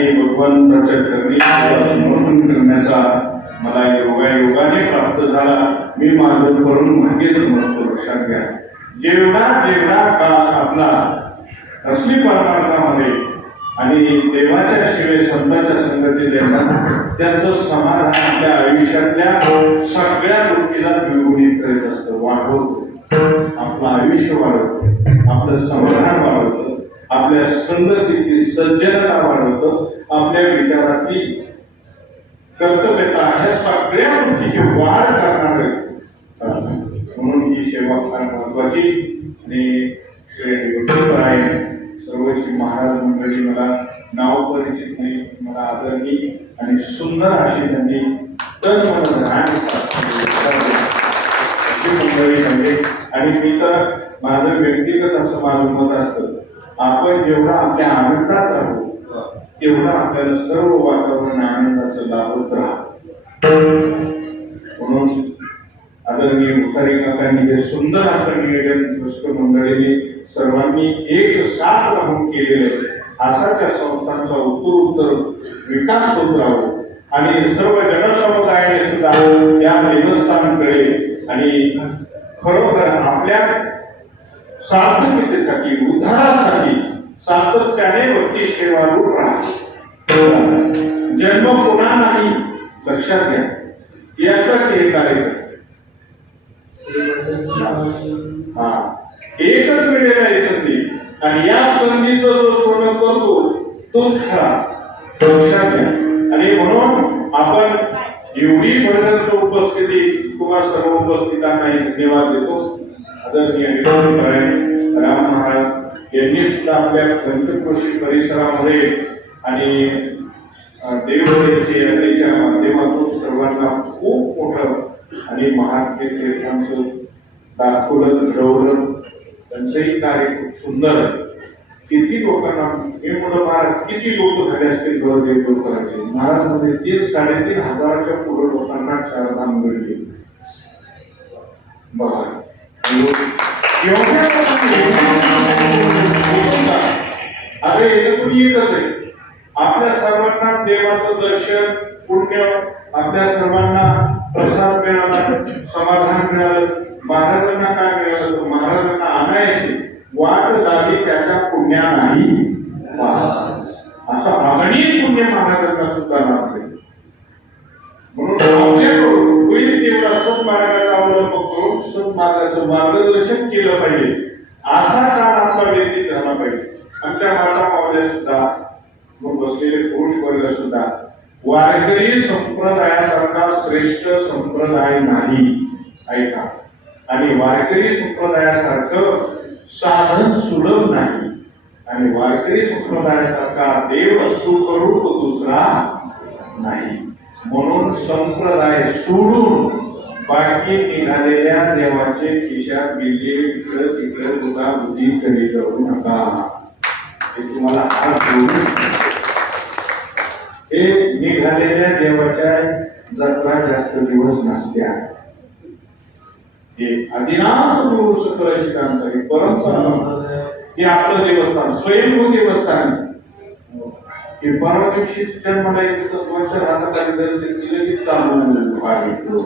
आणि भगवंताच्या चरणी समर्पण करण्याचा मला योगाने प्राप्त झाला. मी माझं करून भाग्य समजतो. लक्षात घ्या, जेवढा काळ आपला असली परमार्थामध्ये आणि देवाच्या शिवाय संतांच्या संगतीत येतात त्याचं समाधान आपल्या आयुष्यातल्या सगळ्या गोष्टीला द्विगुणित करीत असतं, वाढवतं. आपलं आयुष्य वाढवतं, आपलं समाधान वाढवतं, आपल्या संगतीची सज्जनता वाढवतं, आपल्या विचाराची कर्तव्यता ह्या सगळ्या गोष्टीची वाढ करणारे. म्हणून ही सेवा फार महत्वाची. आणि श्री विठ्ठलराय सर्वची महाराज मंडळी मला नाव परिचित नाही, मला आदरणीय आणि सुंदर अशी त्यांनी तन मन ध्यान मंडळी म्हणजे. आणि मी तर माझं व्यक्तिगत असं माझं मत असतं, आपण जेवढा आपल्या आनंदात राहू तेवढा आपल्याला सर्व वातावरण आनंदाचं लाभत राहत. म्हणून आदरणीय मुसारी काकांनी हे सुंदर असं निवेदन पुष्प मंडळीने सर्वांनी एक साथ राहून केलेलं, असा त्या संस्थांचा उत्तरोत्तर विकास होत राहू आणि सर्व जनसमुदायाने सुद्धा या देवस्थानाकडे आणि खरोखर आपल्या सार्थकतेसाठी उद्धारासाठी सातत्याने भक्ती सेवा रूप राहा. जन्म पुन्हा नाही, लक्षात घ्या. एकच हे कार्यक्रम, एकच वेळेला ही संधी आणि या संधीचं जो सोनं करतो तोच खरा, लक्षात घ्या. आणि म्हणून आपण एवढी भरगच्च उपस्थिती तुम्हाला सर्व उपस्थितांनाही धन्यवाद देतो. आदरणीय राम महाराज यांनी सुद्धा आपल्या पंचक्रोशी परिसरामध्ये आणि देवळीच्या यात्रेच्या माध्यमातून सर्वांना खूप मोठं आणि महान तीर्थांचं दाखवलं, घडवलं. त्यांचंही कार्य खूप सुंदर आहे. किती लोकांना मी म्हणलं महाराज किती लोक झाले असतील देव करायचे. महाराज मध्ये 3-3.5 हजाराच्या पुढे लोकांना चारधाम मिळले. बघा अरे याच्यातून एकच आहे, आपल्या सर्वांना देवाचं दर्शन पुण्य, आपल्या सर्वांना प्रसाद मिळाला, समाधान मिळालं. महाराजांना काय मिळालं तर महाराजांना आणायची वाट झाली त्याच्या पुण्या नाही, असं अगणित पुण्य महाराजांना सुद्धा लाभले. म्हणून आपल्याकडून होईल तेवढा सत्मार्गाचा अवलंब करून सत्मार्गाचं मार्गदर्शन केलं पाहिजे, असा काळ आपला व्यतीत झाला पाहिजे. आमच्या माता मावल्या सुद्धा, बसलेले पुरुष वर्ग सुद्धा वारकरी संप्रदायासारखा श्रेष्ठ संप्रदाय नाही, ऐका. आणि वारकरी संप्रदायासारखं साधन सुलभ नाही आणि वारकरी संप्रदायासारखा देव सुखरूप दुसरा नाही. म्हणून संप्रदाय सोडून बाकी निघालेल्या देवाचे खिशात गेले इकडं तिकडं तुला बुद्धी कधी जाऊ नका. हे तुम्हाला हात जोडून हे निघालेल्या देवाच्या जत्रा जास्त दिवस नसत्या. हे आदिनाथ गुरु सकलशिकांचं हे परंपरा, हे आपलं देवस्थान स्वयंभू देवस्थान. हे परवा दिवशी जन्माला येतं 2-4 हाताखाली गेलं की चालू व्हायचं.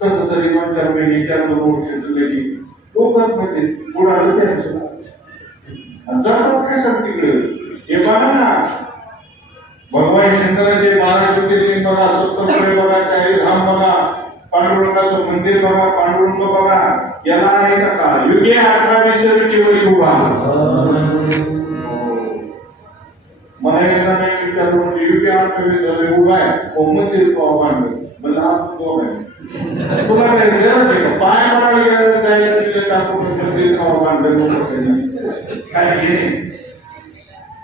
कसं तरी 2-4 महिने 4-2 वर्ष सुद्धा लोकच म्हणजे पुढालं त्यांचं जातच काय सांग तिकडे. हे बघा ना, भगवान शंकराचे 12 ज्योतिर्लिंग बघा, सप्तपुरे बघा, चारीधाम बघा, पांडुरंगाचं मंदिर बघा, पांडुरंग बघा. याला आहे का युगे 28 विटेवरी उभा. मला एकदा नाही विचारलं युगे 28 उभा आहे मंदिर बांधलं. मला तो आहे तुला काय पाय पडायला जायचं टाकून मंदिर बांधलं काय घे.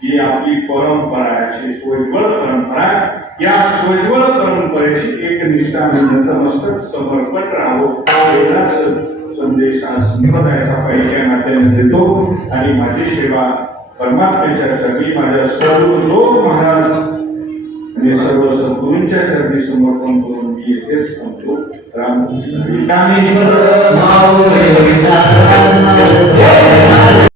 जी आपली परंपरा आहे, सोज्वळ परंपरा, या सोज्वळ परंपरेशी एक निष्ठा आणि नतमस्तक समर्पण राहावं एवढाच संदेश हा संप्रदायाचा पहिल्या नात्याने देतो. आणि माझी सेवा परमात्म्याच्या चरणी, माझ्या सर्व जोग महाराज आणि सर्व सद्गुरूंच्या चरणी समर्पण करून मी येथेच थांबतो. रामकृष्ण.